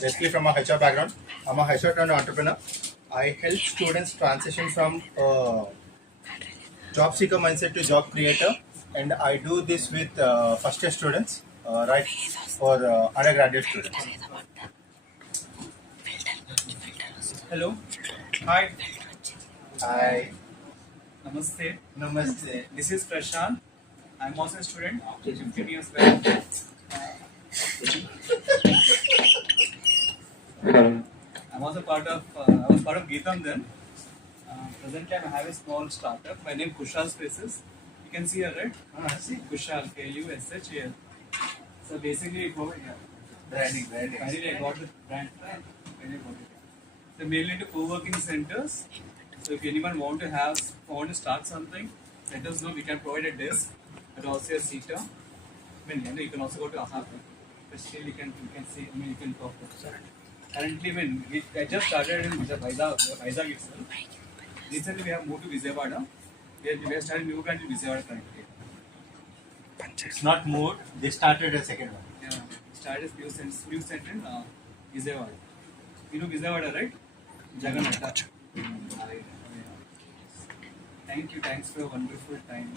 basically from a HR background. I'm a HR turned entrepreneur. I help students transition from job seeker mindset to job creator, and I do this with first year students, right, for undergraduate students. Hello. Hi. Hi. Namaste. Namaste. This is Prashant. I'm also a student, 15 years back. I'm also part of, I was part of Geetam then. Presently, I have a small startup. My name is Kushal Spaces. You can see here, right? See, Kushal, Kushal. So basically, branding. finally I got the brand. So mainly into co-working centers. So if anyone want to start something, let us know. We can provide a desk, but also a seater. You can also go to Ahava. But still, you can see. You can talk. Currently, I just started in Vizag itself. Recently, we have moved to Vijayawada. We have started new branch in Vijayawada currently. It's not moved. They started a second one. Yeah, started new center in Vijayawada. You know Vijayawada, right? Jagannath. Thank you. Thanks for a wonderful time.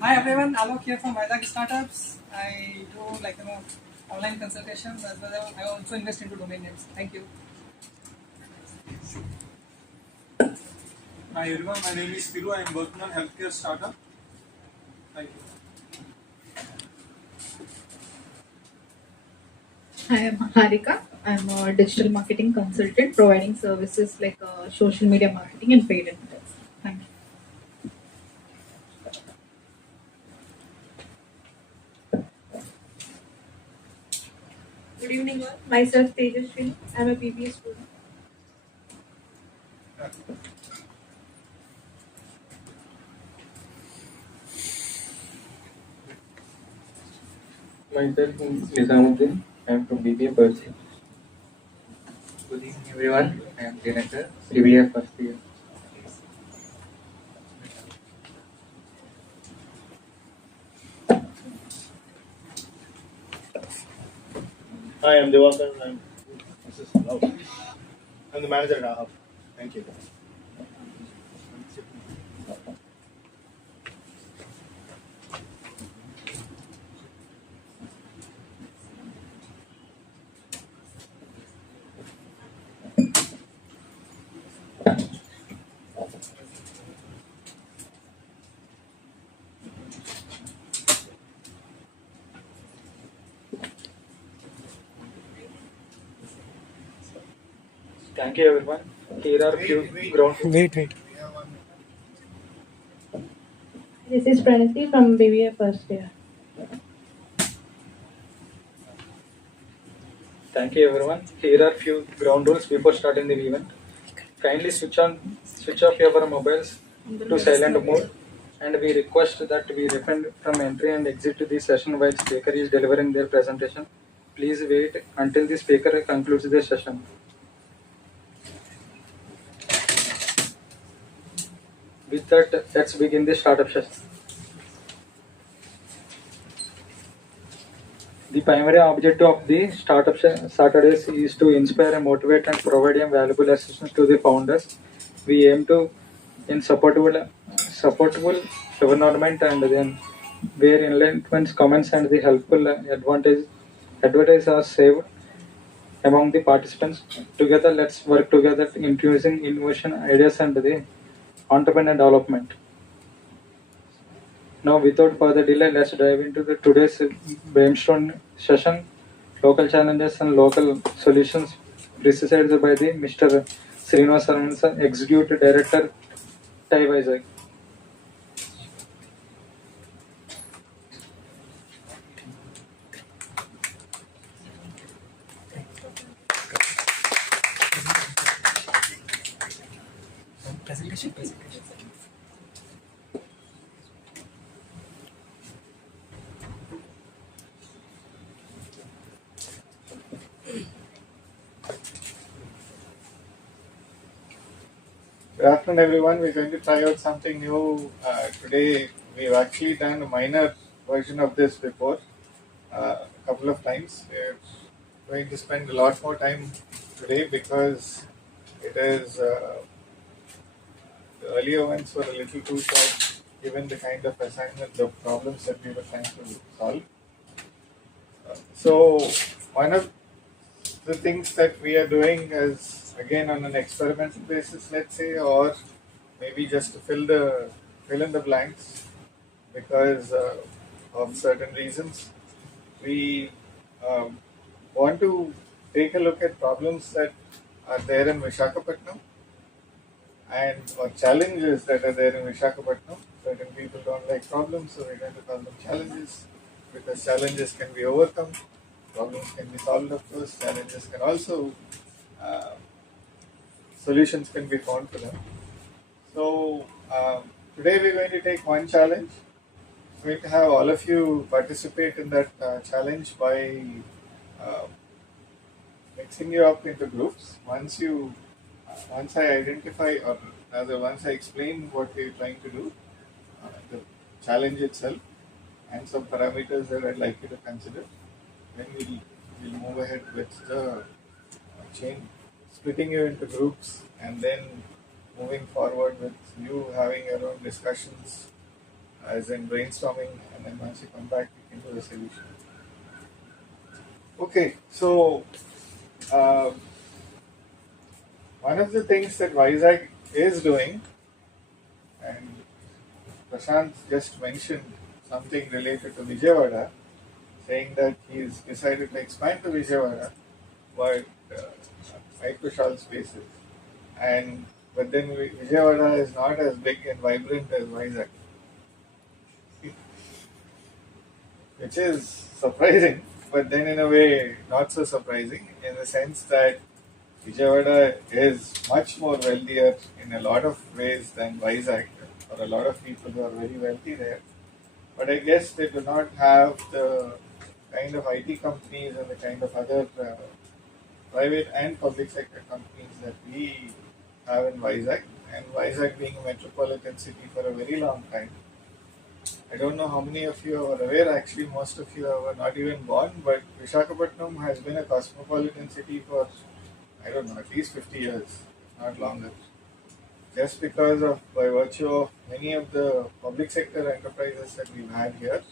Hi everyone, Alok here from Vizag Startups. I do online consultations as well as I also invest into domain names. Thank you. Hi everyone, my name is Piru. I am working on healthcare startup. Thank you. I am Harika. I'm a digital marketing consultant providing services like social media marketing and paid advertising. Thank you. Good evening, all. Myself Tejaswini. I'm a BBA student. Myself is Nizamuddin. I am from BBA Percy. Good evening, everyone. I am Jennifer, BBA first year. Hi, I'm Devakar. I'm the manager at Ahava. Thank you. Thank you, everyone. Here are few ground. Wait. This is Pranati from BBA first year. Thank you, everyone. Here are few ground rules before starting the event. Kindly switch off your mobiles to silent mode, and we request that we refrain from entry and exit the session while speaker is delivering their presentation. Please wait until the speaker concludes the session. With that, let's begin the startup session. The primary objective of the startup Saturdays is to inspire and motivate and provide a valuable assistance to the founders. We aim to in supportable environment and then where enlightenment comments and the helpful advertise are saved among the participants. Together, let's work together in introducing innovation ideas and the entrepreneur development. Now, without further delay, let's dive into the today's brainstorm session. Local challenges and local solutions, precised by the Mr. Srinivas Aravindan, Executive Director, TiE Vizag. Presentation. Good afternoon, everyone. We're going to try out something new today. we've actually done a minor version of this before a couple of times. We're going to spend a lot more time today because it is the earlier ones were a little too short given the kind of assignment, the problems that we were trying to solve. So one of the things that we are doing is again on an experimental basis, let's say, or maybe just to fill in the blanks because of certain reasons. We want to take a look at problems that are there in Vishakhapatnam and or challenges that are there in Vishakhapatnam. Certain people don't like problems, so we're going to call them challenges because challenges can be overcome, problems can be solved, of course, challenges can also, solutions can be found for them. So today we're going to take one challenge. We're going to have all of you participate in that challenge by mixing you up into groups. Once I identify, or rather once I explain what we're trying to do, the challenge itself, and some parameters that I'd like you to consider, then we'll move ahead with the chain, splitting you into groups, and then moving forward with you having your own discussions, as in brainstorming, and then once you come back, you can do the solution. Okay, so one of the things that Vizag is doing, and Prashant just mentioned something related to Vijayawada, saying that he's decided to expand to Vijayawada, but micro-shell spaces. But then Vijayawada is not as big and vibrant as Vizag, which is surprising, but then in a way not so surprising in the sense that Vijayawada is much more wealthier in a lot of ways than Vizag, or a lot of people who are very wealthy there. But I guess they do not have the kind of IT companies and the kind of other private and public sector companies that we have in Vizag. And Vizag being a metropolitan city for a very long time. I don't know how many of you are aware, actually most of you are not even born, but Vishakhapatnam has been a cosmopolitan city for, I don't know, at least 50 years, not longer. Just because of, by virtue of many of the public sector enterprises that we've had here,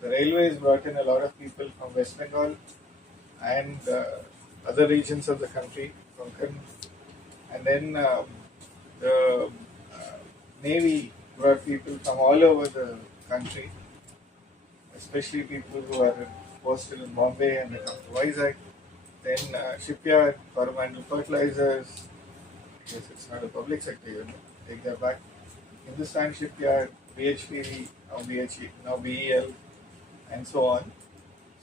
the railways brought in a lot of people from West Bengal and other regions of the country, Konkan, and then the Navy brought people from all over the country, especially people who are posted in Bombay and they come to Vizag. Then shipyard, Coromandel Fertilizers, I guess it's not a public sector unit, take that back. Hindustan Shipyard, BHP, now BEL, and so on.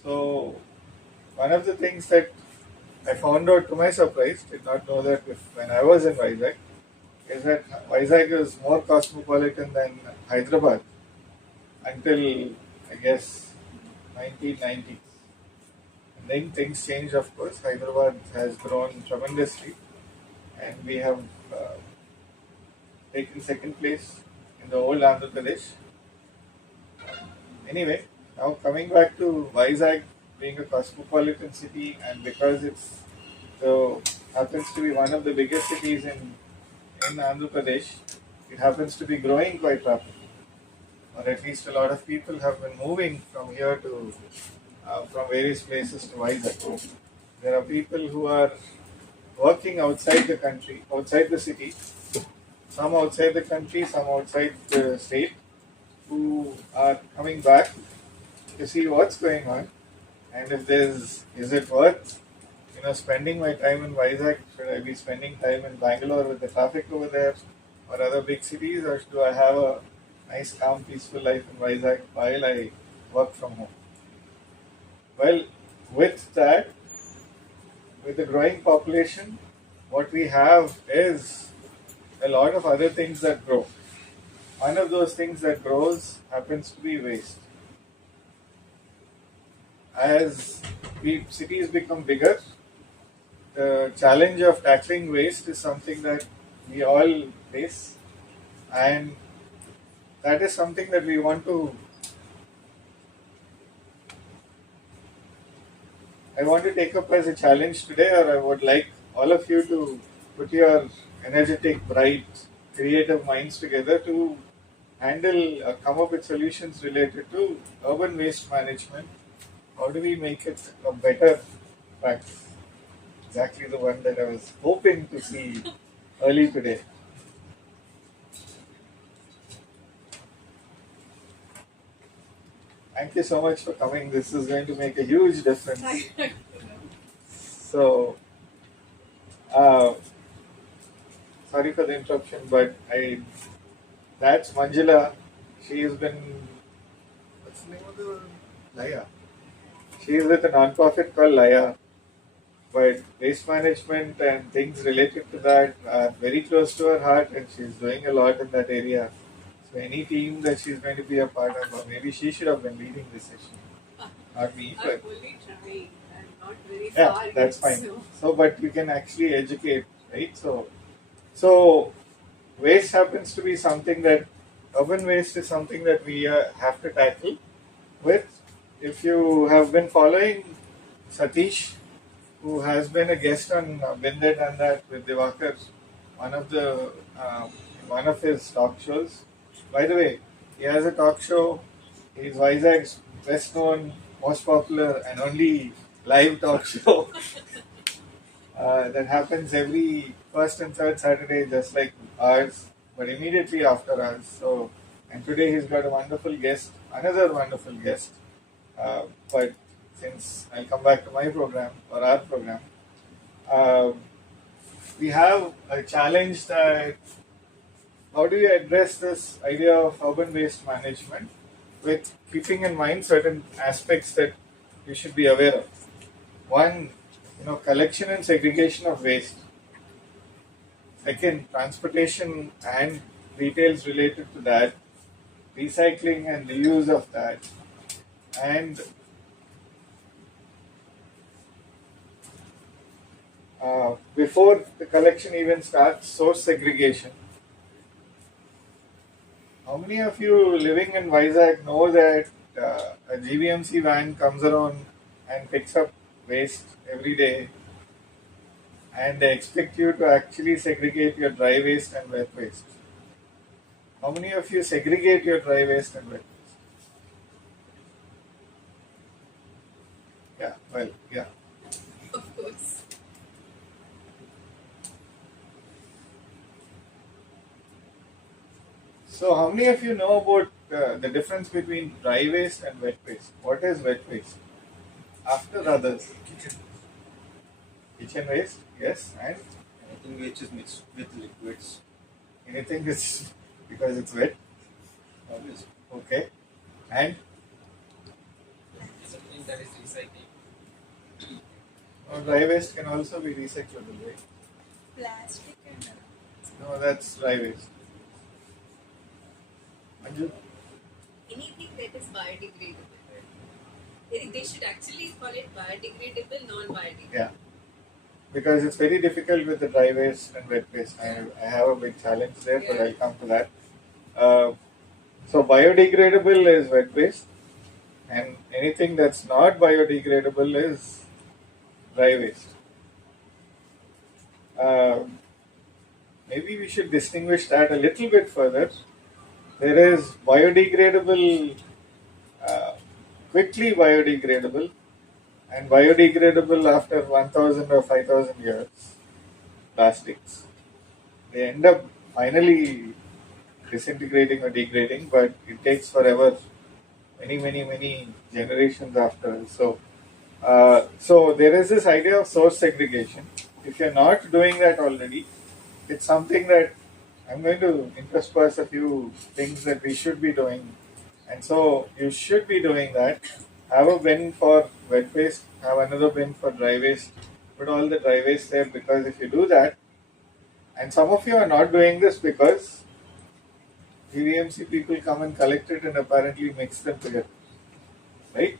So one of the things that I found out to my surprise, did not know that when I was in Vizag, is that Vizag is more cosmopolitan than Hyderabad until, I guess, 1990s. And then things changed, of course. Hyderabad has grown tremendously, and we have taken second place in the old Andhra Pradesh. Anyway, now coming back to Vizag being a cosmopolitan city, and because it's happens to be one of the biggest cities in Andhra Pradesh, it happens to be growing quite rapidly. Or at least a lot of people have been moving from here to from various places to Vizag. There are people who are working outside the country, outside the city, some outside the country, some outside the state, who are coming back to see what's going on, and if is it worth spending my time in Vizag? Should I be spending time in Bangalore with the traffic over there, or other big cities, or do I have a nice, calm, peaceful life in Vizag while I work from home? Well, with that, with the growing population, what we have is a lot of other things that grow. One of those things that grows happens to be waste. As cities become bigger, the challenge of tackling waste is something that we all face, and that is something that we want to. I want to take up as a challenge today, or I would like all of you to put your energetic, bright, creative minds together to handle, come up with solutions related to urban waste management. How do we make it a better practice? Exactly the one that I was hoping to see early today. Thank you so much for coming. This is going to make a huge difference. So, sorry for the interruption, but that's Manjula. She's been, what's the name of the Laya? She's with a non-profit called Laya. But waste management and things related to that are very close to her heart, and she's doing a lot in that area. So any team that she's going to be a part of, or maybe she should have been leading this session, not me. I'm But only trying. I'm not very yeah, far. that's yet, fine. So, but you can actually educate, right? So waste happens to be something that urban waste is something that we have to tackle with. If you have been following Satish, who has been a guest on Been There Done That with Divakar, one of his talk shows. By the way, he has a talk show. He's Vizag's best known, most popular, and only live talk show that happens every first and third Saturday, just like ours, but immediately after ours. So, and today he's got a wonderful guest, another wonderful guest. But since I'll come back to my program or our program, we have a challenge that how do you address this idea of urban waste management with keeping in mind certain aspects that you should be aware of. One, collection and segregation of waste. Second, transportation and details related to that, recycling and reuse of that, and before the collection even starts, source segregation. How many of you living in Vizag know that a GVMC van comes around and picks up waste every day, and they expect you to actually segregate your dry waste and wet waste? How many of you segregate your dry waste and wet waste? Yeah, well, yeah. Of course. So, how many of you know about the difference between dry waste and wet waste? What is wet waste? After others. Kitchen waste, yes, and Anything which is mixed with liquids. anything is because it's wet. Obviously. Okay, and Something that is recycling. dry waste can also be recyclable, right? Plastic and No, that's dry waste. Anju? anything that is biodegradable. They should actually call it biodegradable, non-biodegradable. Yeah, because it's very difficult with the dry waste and wet waste. I have a big challenge there, but Yeah. I'll come to that. So biodegradable is wet waste, and anything that's not biodegradable is dry waste. Maybe we should distinguish that a little bit further. There is biodegradable, quickly biodegradable, and biodegradable after 1000 or 5000 years plastics. They end up finally disintegrating or degrading, but it takes forever, many generations after. So there is this idea of source segregation. If you're not doing that already, it's something that I'm going to intersperse a few things that we should be doing. And so you should be doing that. Have a bin for wet waste, have another bin for dry waste. Put all the dry waste there, because if you do that, and some of you are not doing this because GVMC people come and collect it and apparently mix them together, right?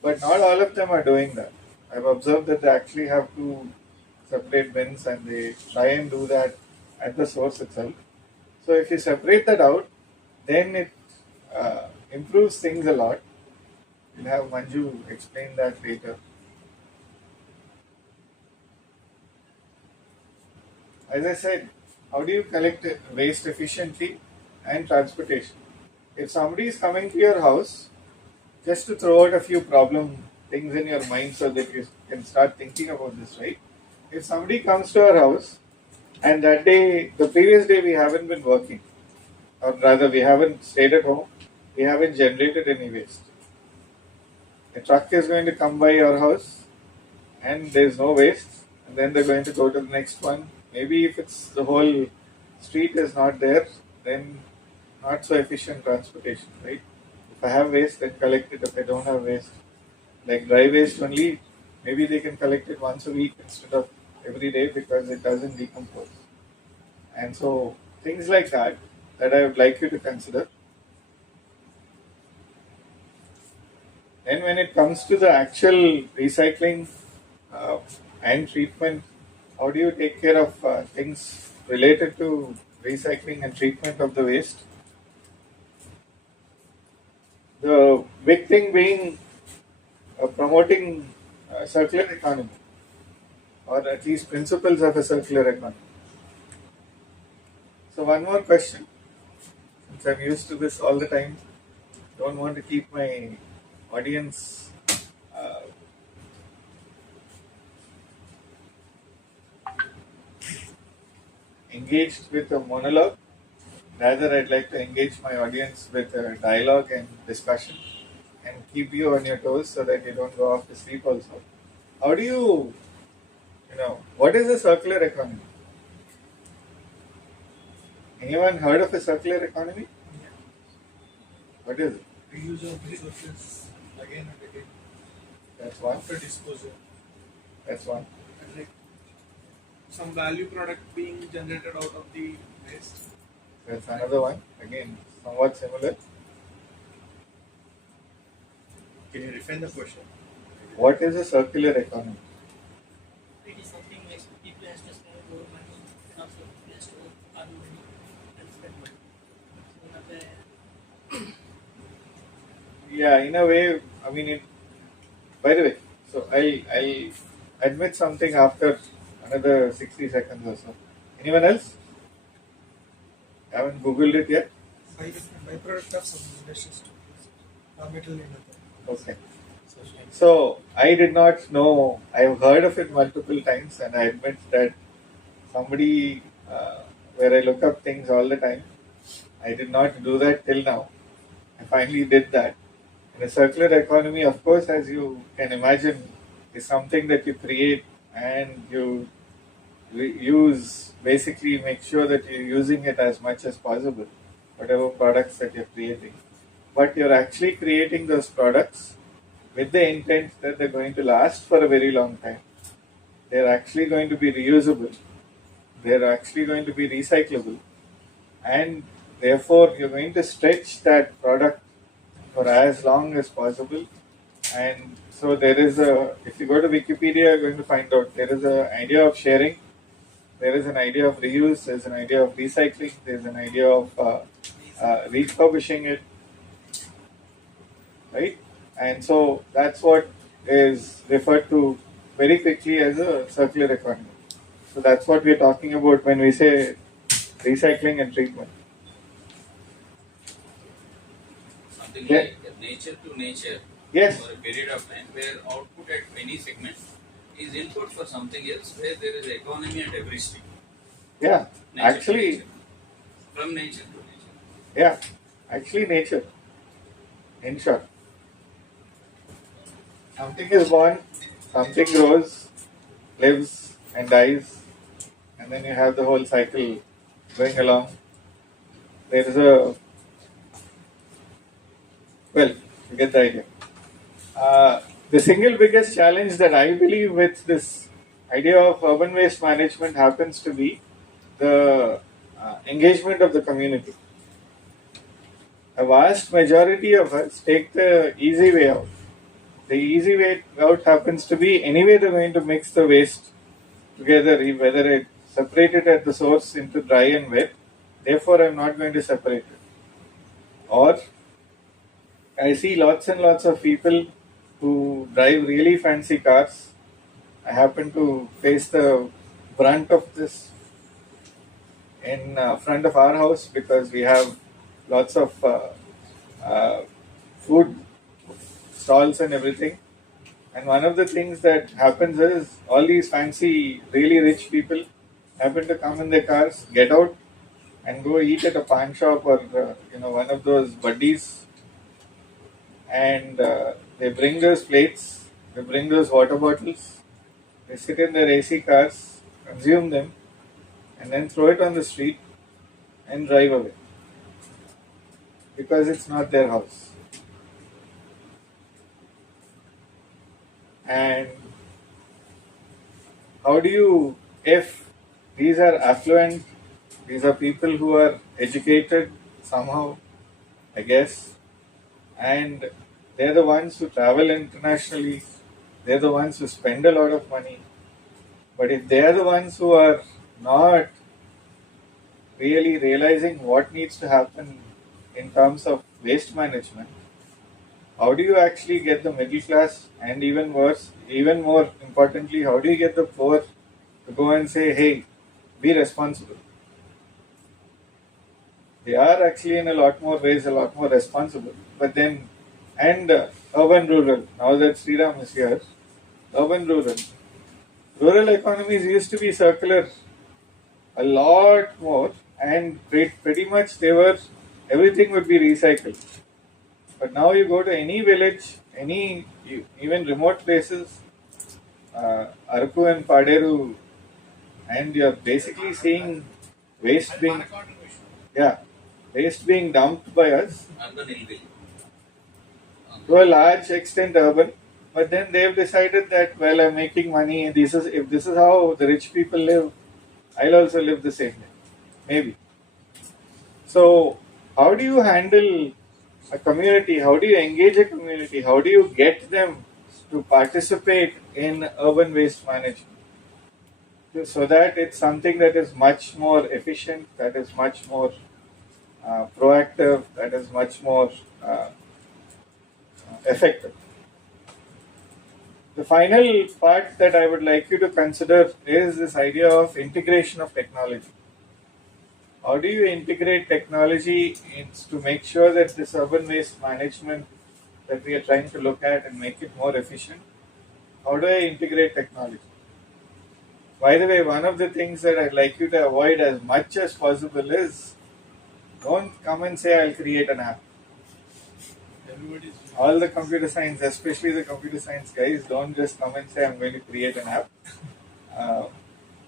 But not all of them are doing that. I've observed that they actually have to separate bins, and they try and do that at the source itself. So if you separate that out then it improves things a lot. We'll have Manju explain that later. As I said, how do you collect waste efficiently and transportation? If somebody is coming to your house, just to throw out a few problem things in your mind so that you can start thinking about this, right? If somebody comes to our house and that day, the previous day, we haven't been working, or rather, we haven't stayed at home, we haven't generated any waste. A truck is going to come by your house and there's no waste, and then they're going to go to the next one. Maybe if it's the whole street is not there, then not so efficient transportation, right? If I have waste, then collect it. If I don't have waste, like dry waste only, maybe they can collect it once a week instead of every day because it doesn't decompose. And so things like that I would like you to consider. And when it comes to the actual recycling and treatment, how do you take care of things related to recycling and treatment of the waste? The big thing being promoting circular economy, or at least principles of a circular economy. So one more question, since I'm used to this all the time, don't want to keep my audience engaged with a monologue. Rather, I'd like to engage my audience with a dialogue and discussion and keep you on your toes so that you don't go off to sleep also. How do you what is a circular economy? Anyone heard of a circular economy? What is it? Reuse of resources again and again That's one. after disposal. That's one. And like some value product being generated out of the waste. That's another one. Again, somewhat similar. Can you refine the question? What is a circular economy? It is something like people has to spend more money and also people has to earn money and spend money. So that Yeah, in a way, I mean, by the way, so I'll admit something after another 60 seconds or so. Anyone else? Haven't Googled it yet? Byproduct of some industries raw material in Okay. So I did not know. I've heard of it multiple times, and I admit that somebody where I look up things all the time. I did not do that till now. I finally did that. In a circular economy, of course, as you can imagine, is something that you create and you use. Basically, make sure that you're using it as much as possible, whatever products that you're creating. But you're actually creating those products with the intent that they're going to last for a very long time. They're actually going to be reusable. They're actually going to be recyclable. And therefore, you're going to stretch that product for as long as possible. And so there is if you go to Wikipedia, you're going to find out there is an idea of sharing. There is an idea of reuse. There's an idea of recycling. There's an idea of refurbishing it. Right? And so that's what is referred to very quickly as a circular economy. So that's what we're talking about when we say recycling and treatment. Something Yeah. like nature to nature Yes. for a period of time, where output at any segment is input for something else, where there is economy at every step. Yeah. Nature Actually, to nature. From nature to nature. yeah. Actually, nature. In short. Something is born, something grows, lives and dies, and then you have the whole cycle going along. There is you get the idea. The single biggest challenge that I believe with this idea of urban waste management happens to be the engagement of the community. A vast majority of us take the easy way out. The easy way out happens to be anyway they're going to mix the waste together, whether it separate it at the source into dry and wet. Therefore, I'm not going to separate it. Or I see lots and lots of people who drive really fancy cars. I happen to face the brunt of this in front of our house because we have lots of food stalls and everything. And one of the things that happens is all these fancy, really rich people happen to come in their cars, get out, and go eat at a pawn shop or one of those buddies, and they bring those plates, they bring those water bottles, they sit in their AC cars, consume them, and then throw it on the street and drive away because it's not their house. And how do you, if these are affluent, these are people who are educated somehow, I guess, and they're the ones who travel internationally, they're the ones who spend a lot of money. But if they're the ones who are not really realizing what needs to happen in terms of waste management, how do you actually get the middle class, and even worse, even more importantly, how do you get the poor to go and say, hey, be responsible? They are actually in a lot more ways a lot more responsible. But then, and urban rural, now that Sriram is here, urban rural economies used to be circular a lot more, and pretty much everything would be recycled. But now you go to any village, even remote places, Araku and Paderu, and you're basically seeing waste being dumped by us. Urban illegal. To a large extent urban, but then they've decided that, well, I'm making money, if this is how the rich people live, I'll also live the same way. Maybe. So how do you handle a community? How do you engage a community? How do you get them to participate in urban waste management? So that it's something that is much more efficient, that is much more proactive, that is much more effective. The final part that I would like you to consider is this idea of integration of technology. How do you integrate technology to make sure that this urban waste management that we are trying to look at and make it more efficient? How do I integrate technology? By the way, one of the things that I'd like you to avoid as much as possible is don't come and say I'll create an app. All the computer science, especially the computer science guys, don't just come and say I'm going to create an app.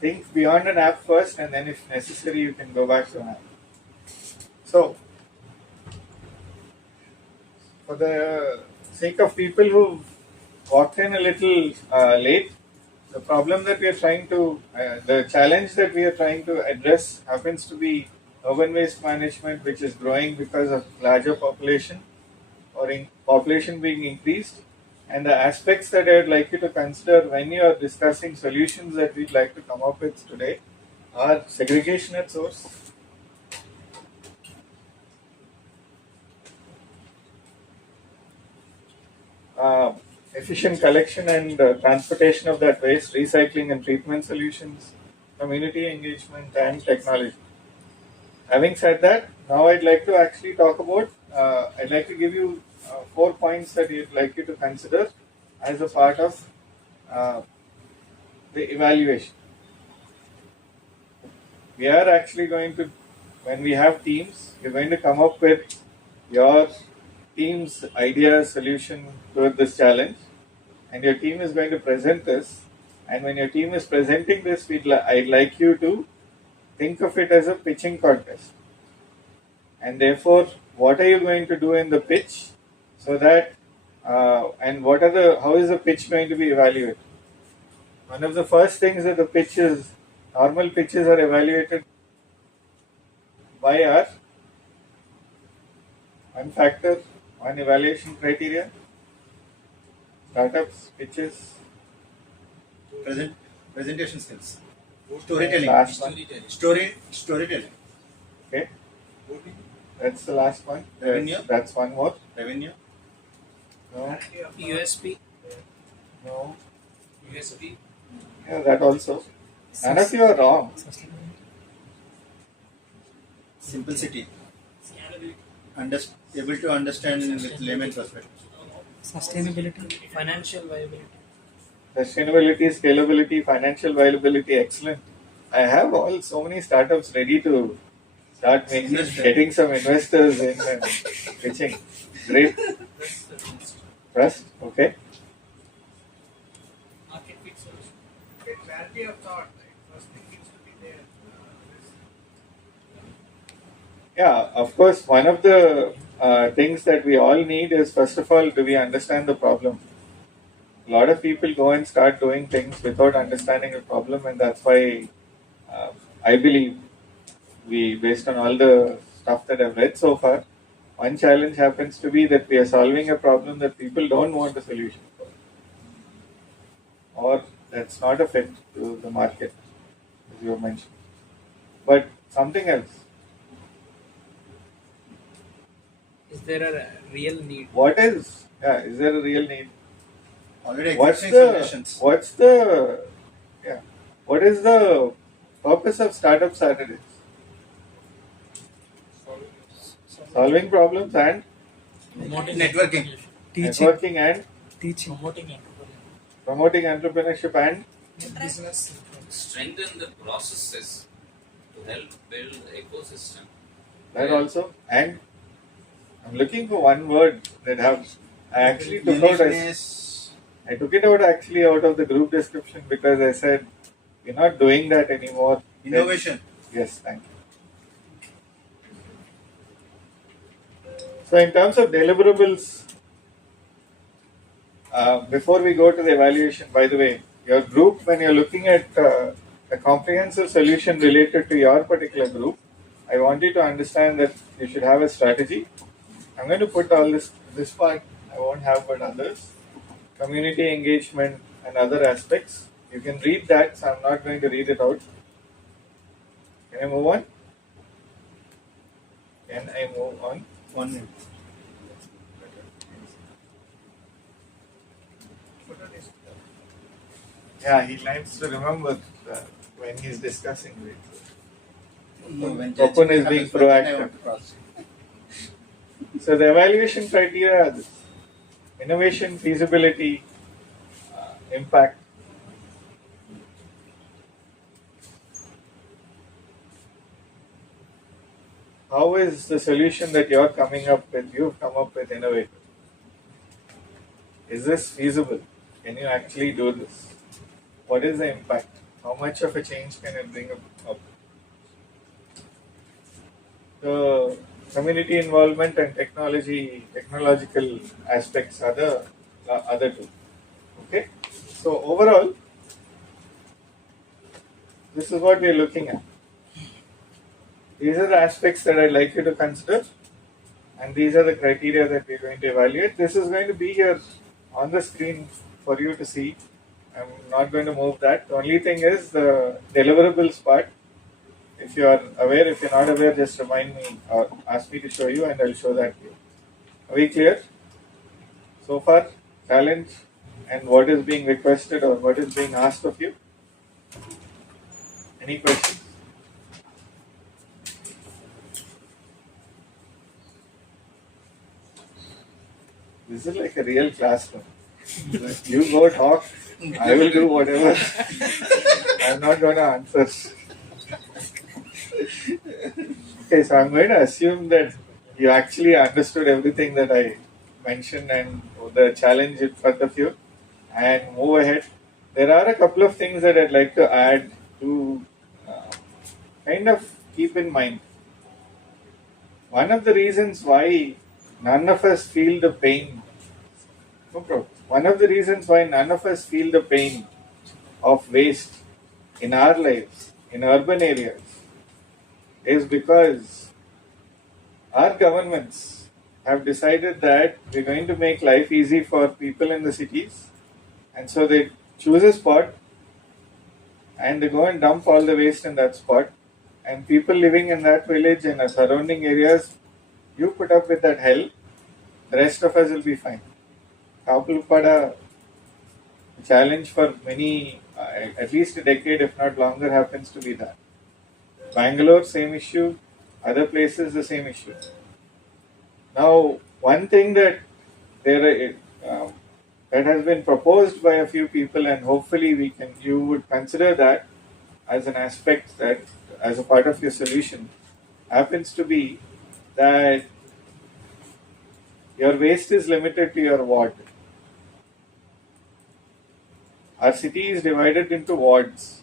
Think beyond an app first, and then if necessary you can go back to an app. So, for the sake of people who walked in a little late, the problem that we are trying to, the challenge that we are trying to address happens to be urban waste management, which is growing because of larger population or population being increased. And the aspects that I would like you to consider when you are discussing solutions that we'd like to come up with today are segregation at source, efficient collection and transportation of that waste, recycling and treatment solutions, community engagement, and technology. Having said that, now I'd like to actually talk about, I'd like to give you 4 points that I'd like you to consider as a part of the evaluation. We are actually going to, when we have teams, you're going to come up with your team's idea, solution to this challenge, and your team is going to present this. And when your team is presenting this, I'd like you to think of it as a pitching contest. And therefore, what are you going to do in the pitch so that, and how is the pitch going to be evaluated? One of the first things that the pitches, normal pitches are evaluated by our one evaluation criteria, startups, pitches, Presentation skills, storytelling, last one. storytelling. Okay. That's the last one. Revenue? That's one more. Revenue? No, USP. no. USP. Yeah, that also. None of you are wrong. Simplicity. Scalability. Able to understand with layman perspective. Sustainability. Financial viability. Sustainability, scalability, financial viability, excellent. I have all so many startups ready to start making, getting some investors in and pitching. Great. Trust, okay. Market fit solution. Clarity of thought, right? First thing needs to be there. Yeah, of course, one of the things that we all need is, first of all, do we understand the problem? A lot of people go and start doing things without understanding the problem, and that's why I believe based on all the stuff that I've read so far, one challenge happens to be that we are solving a problem that people don't want a solution for, or that's not a fit to the market, as you mentioned. But something else. Is there a real need? What is? Yeah, is there a real need? Already What's existing the? solutions. What's the? Yeah. What is the purpose of Startup Saturdays? Solving problems and Networking. networking and Teaching. Promoting entrepreneurship. promoting entrepreneurship and Business. Strengthen the processes to help build ecosystem. that also. And I'm looking for one word that I actually took out. Uniqueness. I took it out actually out of the group description because I said we're not doing that anymore. Innovation. Yes, thank you. So in terms of deliverables, before we go to the evaluation, by the way, your group, when you're looking at a comprehensive solution related to your particular group, I want you to understand that you should have a strategy. I'm going to put all this part, I won't have but others. Community engagement and other aspects. You can read that, so I'm not going to read it out. Can I move on? Can I move on? 1 minute. Yeah, he likes to remember when he's discussing with. When Open is judgment being happens, I proactive. want to cross. So the evaluation criteria are this: innovation, feasibility, impact. How is the solution that you're coming up with, you've come up with, innovative? Is this feasible? Can you actually do this? What is the impact? How much of a change can it bring up? The community involvement and technological aspects are the other two. Okay? So overall, this is what we are looking at. These are the aspects that I'd like you to consider, and these are the criteria that we're going to evaluate. This is going to be here on the screen for you to see. I'm not going to move that. The only thing is the deliverables part. If you are aware, if you're not aware, just remind me or ask me to show you, and I'll show that to you. Are we clear? So far, challenge and what is being requested or what is being asked of you? Any questions? This is like a real classroom. You go talk, I will do whatever. I'm not going to answer. Okay, so I'm going to assume that you actually understood everything that I mentioned and the challenge in front of you, and move ahead. There are a couple of things that I'd like to add to kind of keep in mind. One of the reasons why none of us feel the pain, no problem. One of the reasons why none of us feel the pain of waste in our lives, in urban areas, is because our governments have decided that we're going to make life easy for people in the cities, and so they choose a spot and they go and dump all the waste in that spot, and people living in that village and the surrounding areas you put up with that hell, the rest of us will be fine. Kapulpada challenge for many, at least a decade, if not longer, happens to be that. Bangalore, same issue. Other places, the same issue. Now, one thing that that has been proposed by a few people, and hopefully you would consider that as an aspect that, as a part of your solution, happens to be that your waste is limited to your ward. Our city is divided into wards.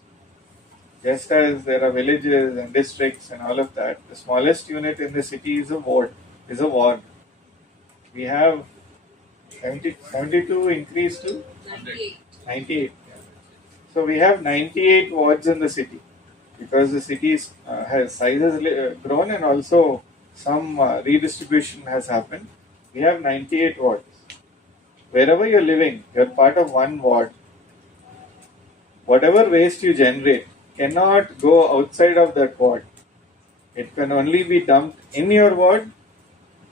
Just as there are villages and districts and all of that, the smallest unit in the city is a ward. We have 72 increased to 98. 98. So we have 98 wards in the city because the city has sizes grown and also some redistribution has happened. We have 98 wards. Wherever you're living, you're part of one ward. Whatever waste you generate cannot go outside of that ward. It can only be dumped in your ward,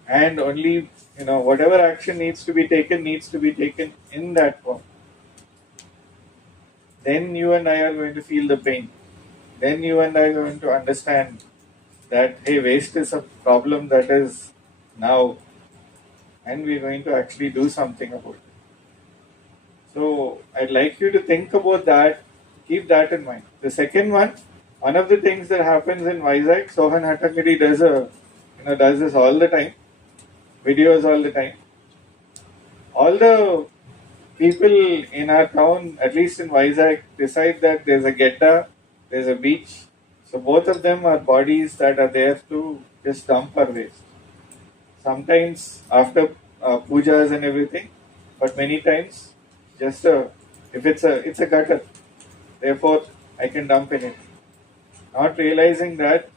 and only whatever action needs to be taken in that ward. Then you and I are going to feel the pain. Then you and I are going to understand that hey, waste is a problem that is now, and we're going to actually do something about it. So I'd like you to think about that. Keep that in mind. The second one of the things that happens in Vizag, Sohan Hattangadi does this all the time, videos all the time. All the people in our town, at least in Vizag, decide that there's a getta, there's a beach. So both of them are bodies that are there to just dump our waste. Sometimes after pujas and everything, but many times just it's a gutter. Therefore, I can dump in it. Not realizing that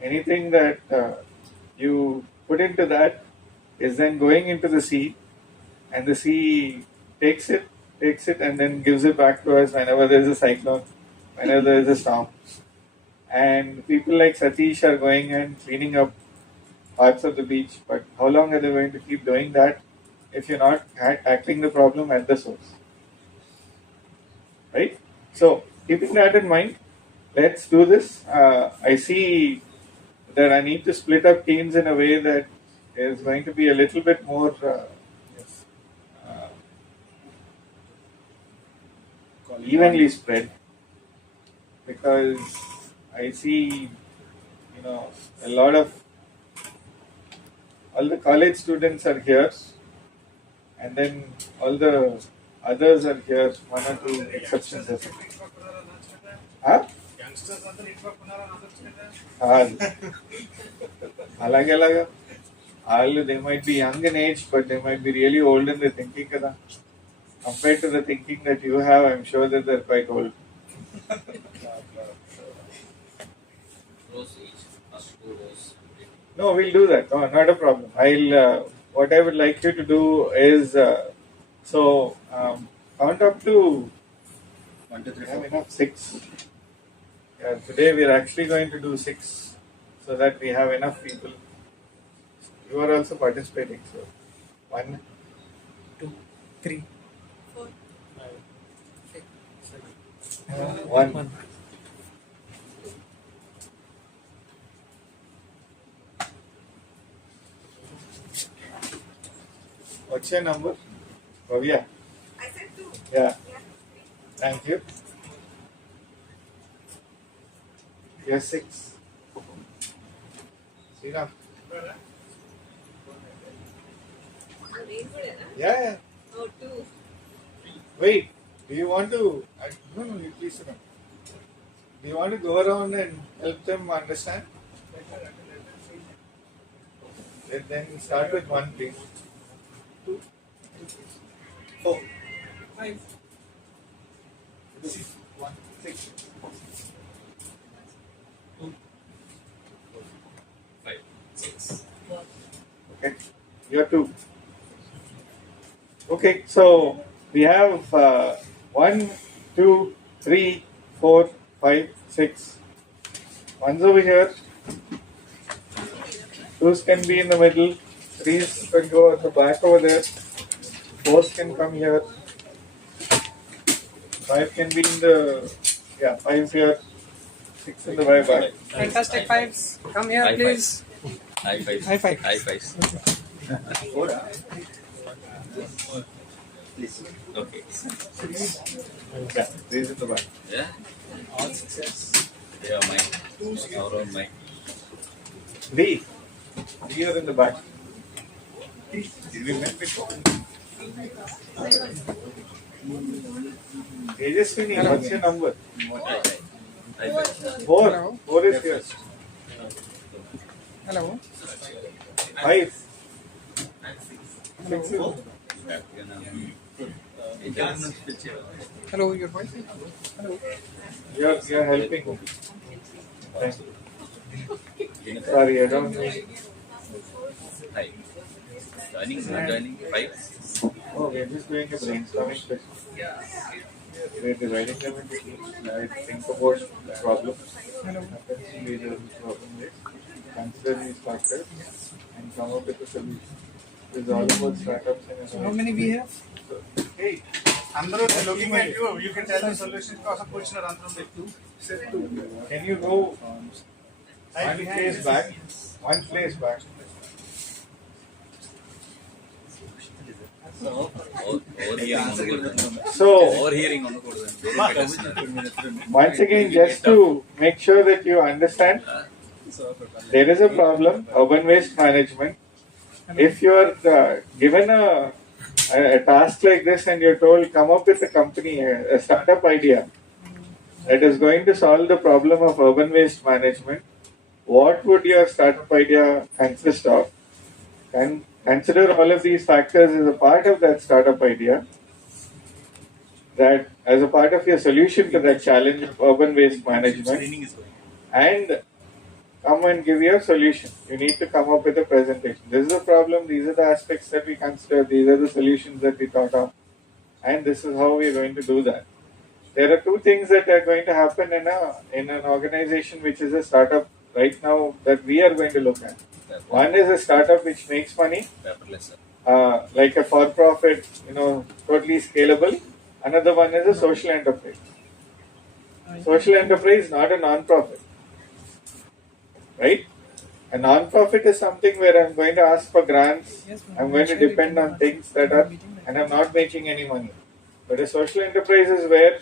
anything that you put into that is then going into the sea, and the sea takes it, and then gives it back to us whenever there is a cyclone, whenever there is a storm. And people like Satish are going and cleaning up parts of the beach, but how long are they going to keep doing that if you're not tackling the problem at the source? Right? So, keeping that in mind, let's do this. I see that I need to split up teams in a way that is going to be a little bit more evenly spread, because I see, a lot of all the college students are here, and then all the others are here, one or two exceptions. Huh? Youngsters అందరూ ఇటుపక్కున్నారా అనొచ్చు అలాగే వాళ్ళు they might be young in age, but they might be really old in their thinking kada. Compared to the thinking that you have, I'm sure that they're quite old. Rows each, first 2 rows. No, we'll do that. No, not a problem. What I would like you to do is, count up to 1, 2, 3, we have 4. enough 6. Yeah, today we're actually going to do 6 so that we have enough people. You are also participating. So 1, 2, 3, 4. 5, 6, 1. 1. What's your number? Bhavya. I said 2. Yeah. Yeah. Thank you. You're 6. Sriram. నేను కూడానా? Yeah. Oh, 2. Wait. Do you want to? No, you please sit down. Do you want to go around and help them understand? Then start with 1, please. 2, 4, 5. 1, 6. 5, 6. Okay, you're 2. Okay, so we have 1, 2, 3, 4, 5, 6. One's over here. 2s can be in the middle, 3s can go at the back over there, 4s can come here, 5 can be in the, 5 here, 6 in the very back. Fantastic fives. Come here, High please. High five. High five. High fives. Okay. Yeah, 3s in the back. Yeah. All success. They are mine. Our own mine. D are in the back. Did we met before? Tejaswini, what's your number? High fives. 4. 4 is here. Hello. 5. Hello. 6 is Hello, your voice. Hello. You're helping. Thank you. Sorry, I don't mean. High. Joining, not joining. 5. Oh, we're just doing a brainstorming session. We're dividing them into groups. I think about the problem. Hello. We the problem is consider these factors and come up with a solution. It's all about startups and So how many we have? Hey, Andhra is looking at you. You can tell the solution కోసం కూర్చున్నారు అందరం మీకు. Can you go one place back? One place back. Overhearing ఉండకూడదు. So, Overhearing ఉండకూడదు. once again, just to make sure that you understand, there is a problem, urban waste management. If you are given a task like this and you're told, come up with a company, a startup idea that is going to solve the problem of urban waste management, what would your startup idea consist of? And consider all of these factors as a part of that startup idea, that as a part of your solution to that challenge of urban waste management, and come and give your solution. You need to come up with a presentation. This is a problem, these are the aspects that we consider, these are the solutions that we thought of, and this is how we are going to do that. There are two things that are going to happen in an organization which is a startup right now that we are going to look at. One is a startup which makes money, Paperless. like a for-profit, totally scalable. Another one is a social enterprise. Social enterprise, not a non-profit. Right? A non-profit is something where I'm going to ask for grants, I'm going to depend on things that are, and I'm not making any money. But a social enterprise is where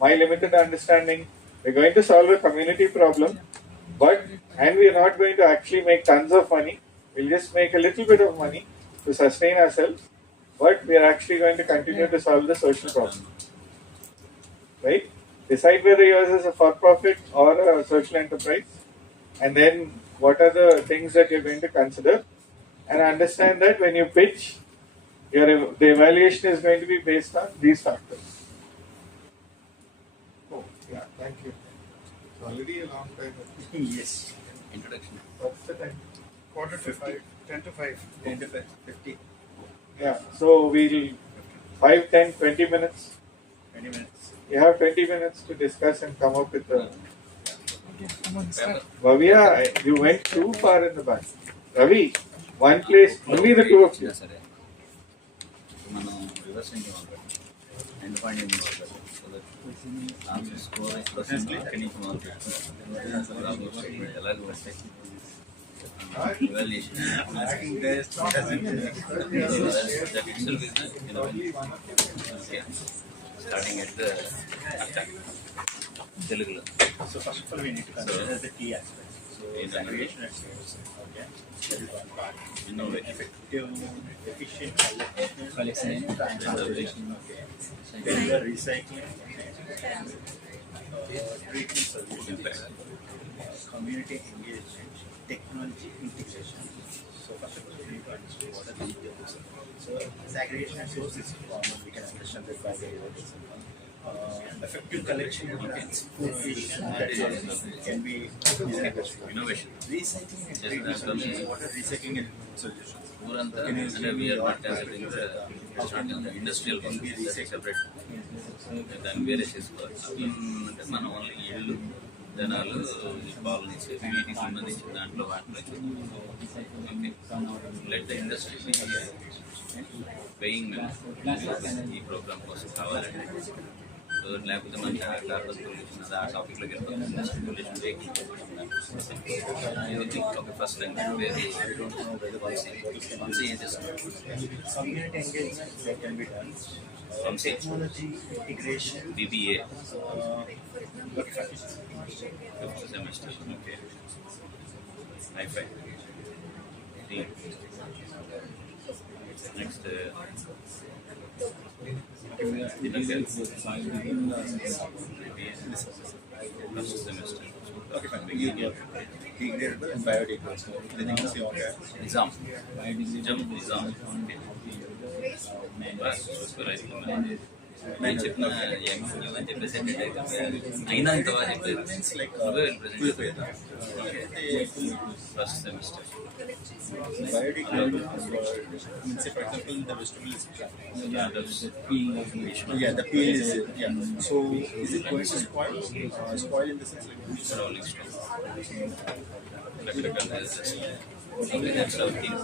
my limited understanding, we're going to solve a community problem, and we're not going to actually make tons of money. We'll just make a little bit of money to sustain ourselves, but we're actually going to continue to solve the social problem. Right? Decide whether yours is a for-profit or a social enterprise. And then what are the things that you're going to consider, and understand that when you pitch, the evaluation is going to be based on these factors. Oh, yeah, thank you. It's already a long time. Yes. Introduction. What's the time? 4:45, 10 to 5. 10 to 50. Yeah, so we'll 5, 10, 20 minutes. 20 minutes. You have 20 minutes to discuss and come up with the. Okay, come on, start. Bhavya, you went too far in the back. Ravi, one place, only the two of you. సరే మనం reverse engine వాడతాం end point engine వాడతాం answer score ఎక్కడి నుంచి మొదలు ఎలాగ వస్తాయి evaluation. Starting at the Telugu. So first of all, we need to consider the key aspects. So segregation at source, okay, that is one part. Effective, efficient collection and transportation, okay. Then the recycling, treatment solutions, community engagement, technology integration. So first of all, we need to understand what are the details. So segregation at source is common. We can understand that by the effective collection of information can be Innovation. recycling and treatment solutions. What are recycling and solutions? ఊరంతా అంటే we are not considering industrial separate దాన్ని వేరే చేసుకోవాలి అంటే మనం only ఇల్లు జనాలు ఈ పాలనీస్ వీటికి సంబంధించిన దాంట్లో వాటిలో లెట్ ద ఇండస్ట్రీ పేయింగ్ ఈ ప్రోగ్రామ్ కోసం కావాలంటే లేకపోతే మంచి కార్బన్ పొల్యూషన్ అది ఆ టాపిక్లోకి వెళ్ళిపోతుంది industry pollution vehicle first time Vamsi ఏం చేస్తున్నారు Community engagement that can be done. Vamsi Technology integration. BBA Okay. fifth semester. Okay. High five. Next. First semester. Okay, fine. Degradable and biodegradable. Anything else you want to add? Nizam. Nizam. Super అయితే నేను చెప్పిన అని చెప్పేసి అయినా ఇంత బాగా చెప్పారు first semester Biodegradable means, for example, the vegetable is yeah, the peel is So is it going to spoil? Spoil in the sense like rolling stone, electrical that's our thing.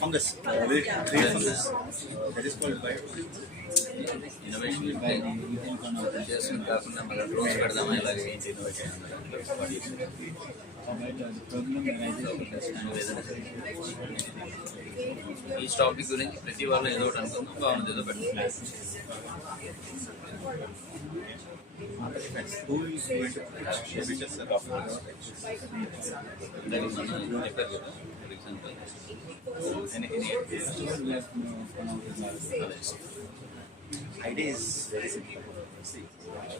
fungus, very fungus. That is called biodegradable. Innovation చేస్తుంది కాకుండా మళ్ళీ drones పెడదామా ఇలాగే ఏంటి innovation ఈ topic గురించి ప్రతి వాళ్ళు ఏదో ఒకటి అనుకుందాం బాగుంది ఏదో పెట్టండి Who is going to preach? Maybe just a doctor. మనం చెప్పారు కదా for example Idea is very simple. See,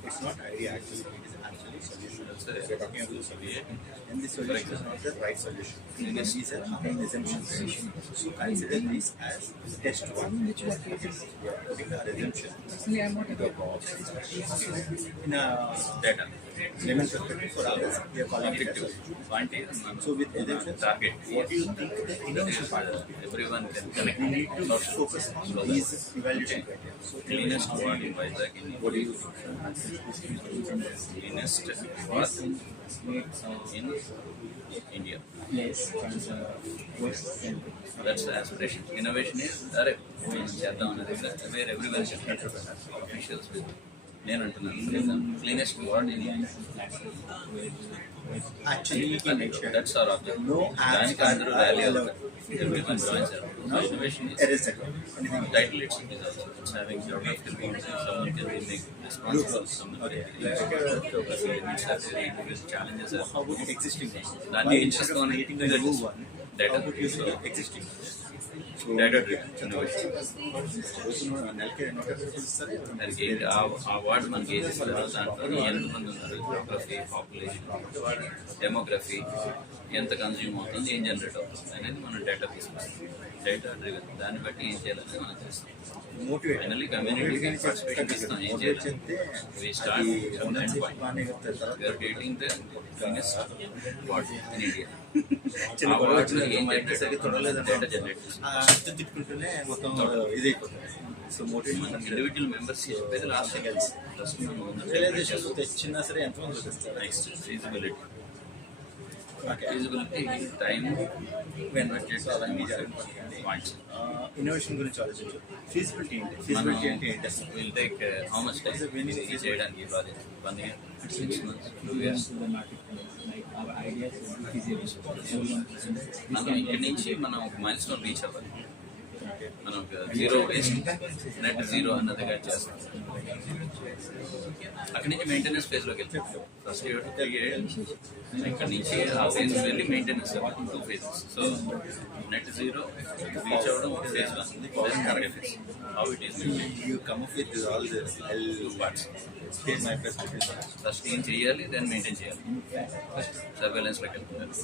it's not idea actually, it is actually solution. We are talking about the solution. And the solution is not the right solution. This is an assumption. So consider this as test one. We are putting our assumption in a data layman perspective for others. We are calling it as objective solution. Point So with assumptions, target what do you think the innovation part is? everyone can We connect need to focus on these evaluation criteria. So cleanest ward in Vizag in what do you think? cleanest ward in India. That's the aspiration. Innovation is చేద్దాం అనేది where everyone should officials with నేను అంటున్నాను cleanest ward in India. Actually, That's our objective. no దానికి అందరూ rally అవుతారు everyone joins it. Innovation is It is that one. title itself is also it's having geographical means someone can be make responsible someone can be needs have very individual challenges How about the existing one? దాన్ని Why ఏం instead of చేసుకొని creating a new one, data how about using the existing? data driven innovation దానికి ఆ ward మనకి ఏది ఇస్తారో దాంట్లో ఎంతమంది ఉన్నారు జోగ్రఫీ పాపులేషన్ డెమోగ్రఫీ ఎంత కన్జ్యూమ్ అవుతుంది ఏం జనరేట్ అవుతుంది అనేది మనం డేటా తీసుకొస్తాం డేటా డ్రివెన్ దాన్ని బట్టి ఏం చేయాలని మనం చేస్తాం ఫైనల్లీ కమ్యూనిటీకి పార్టిసిపేషన్ ఇస్తాం ఏం చేయాలి we start from that point we are creating the cleanest ward in India ఆ వార్డులో ఏం జనరేట్ డేటా జనరేట్ చేస్తాం తిట్టుకుంటూనే మొత్తం ఇది అయిపోతుంది. సో మోటివేషన్ ఇండివిజువల్ మెంబర్స్ చెప్పేది లాస్ట్ రియలైజేషన్ తెచ్చినా సరే ఎంతమంది చూపిస్తారు. Next feasibility feasibility time budget points innovation గురించి ఆలోచించు. ఫీజిబిలిటీ ఏంటి? మనం ఫీజిబిలిటీ అంటే ఏంటి? Will take how much time ఇది చేయడానికి ప్రాజెక్ట్ 1 year 6 months 2 years మనం ఇక్కడి నుంచి మనం ఒక మైల్ స్టోన్ రీచ్ అవ్వాలి మనం జీరో వేస్ట్ నెట్ జీరో అన్నదిగా చేస్తాం అక్కడి నుంచి మెయింటెనెన్స్ ఫేజ్లోకి వెళ్తాం ఫస్ట్ ఇయర్ 3 years ఇక్కడ నుంచి ఆ ఫేజ్ వెళ్ళి maintenance 2 phases so net zero reach అవ్వడం phase 1 target phase how it is You come up with all the L parts. State my perspective. First ఏం చేయాలి దాన్ని మెయింటైన్ చేయాలి సర్వేలెన్స్లోకి వెళ్తున్నారు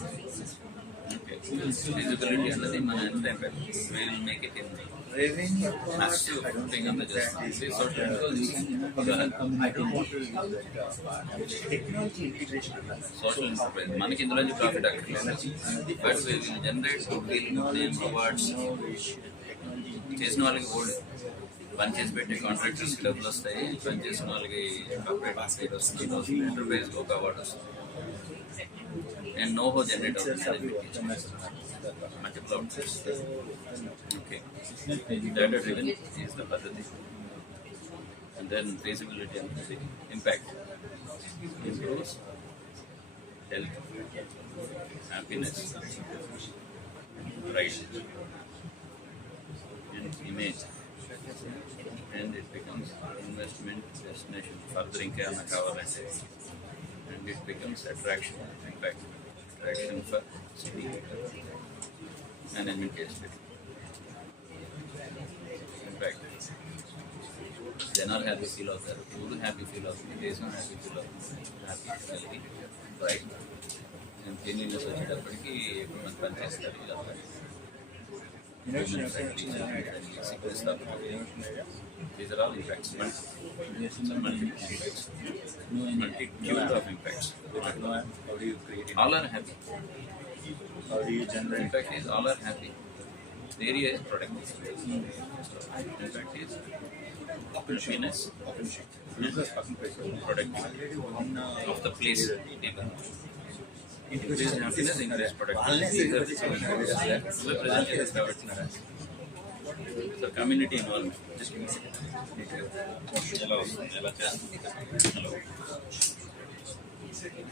ఫిజిబిలిటీ అన్నది మన ఎంత time will make it in Raving, massive thing on the just I don't want to use that part. Technology integration. social enterprise మనకి ఇందులో నుంచి ప్రాఫిట్ అక్కర్లేదు but we will generate name awards చేసిన వాళ్ళకి ఓల్డ్ పని చేసి పెట్టే కాంట్రాక్టర్స్కి డబ్బులు వస్తాయి, పని చేసిన వాళ్ళకి కార్పొరేట్ వస్తుంది, ఎంటర్ప్రైజ్కి ఒక అవార్డు వస్తుంది. అండ్ నోహో జనరేట్ అవుతుంది, multiple outputs. Okay, data driven is the పద్ధతి. అండ్ దెన్ ఫీజిబిలిటీ అనేది impact improves health, happiness, pride, and image, and it becomes investment destination. Further income and it becomes attraction, impact, attraction for city management case. Impact. జనాలు happy feel అవుతారు, ఊరు happy feel అవుతుంది, దేశం happy feel అవుతుంది, happy healthy right. Cleanliness వచ్చేటప్పటికి ఎక్కువ మంది పని చేస్తారు. Sickness these are all impacts, multitude of impacts. All are happy. Impact is all are happy. The area is productive. Impact is happiness, productivity of the place. Increase happiness, increase productivity. So community involvement. Just give me a second. Hello.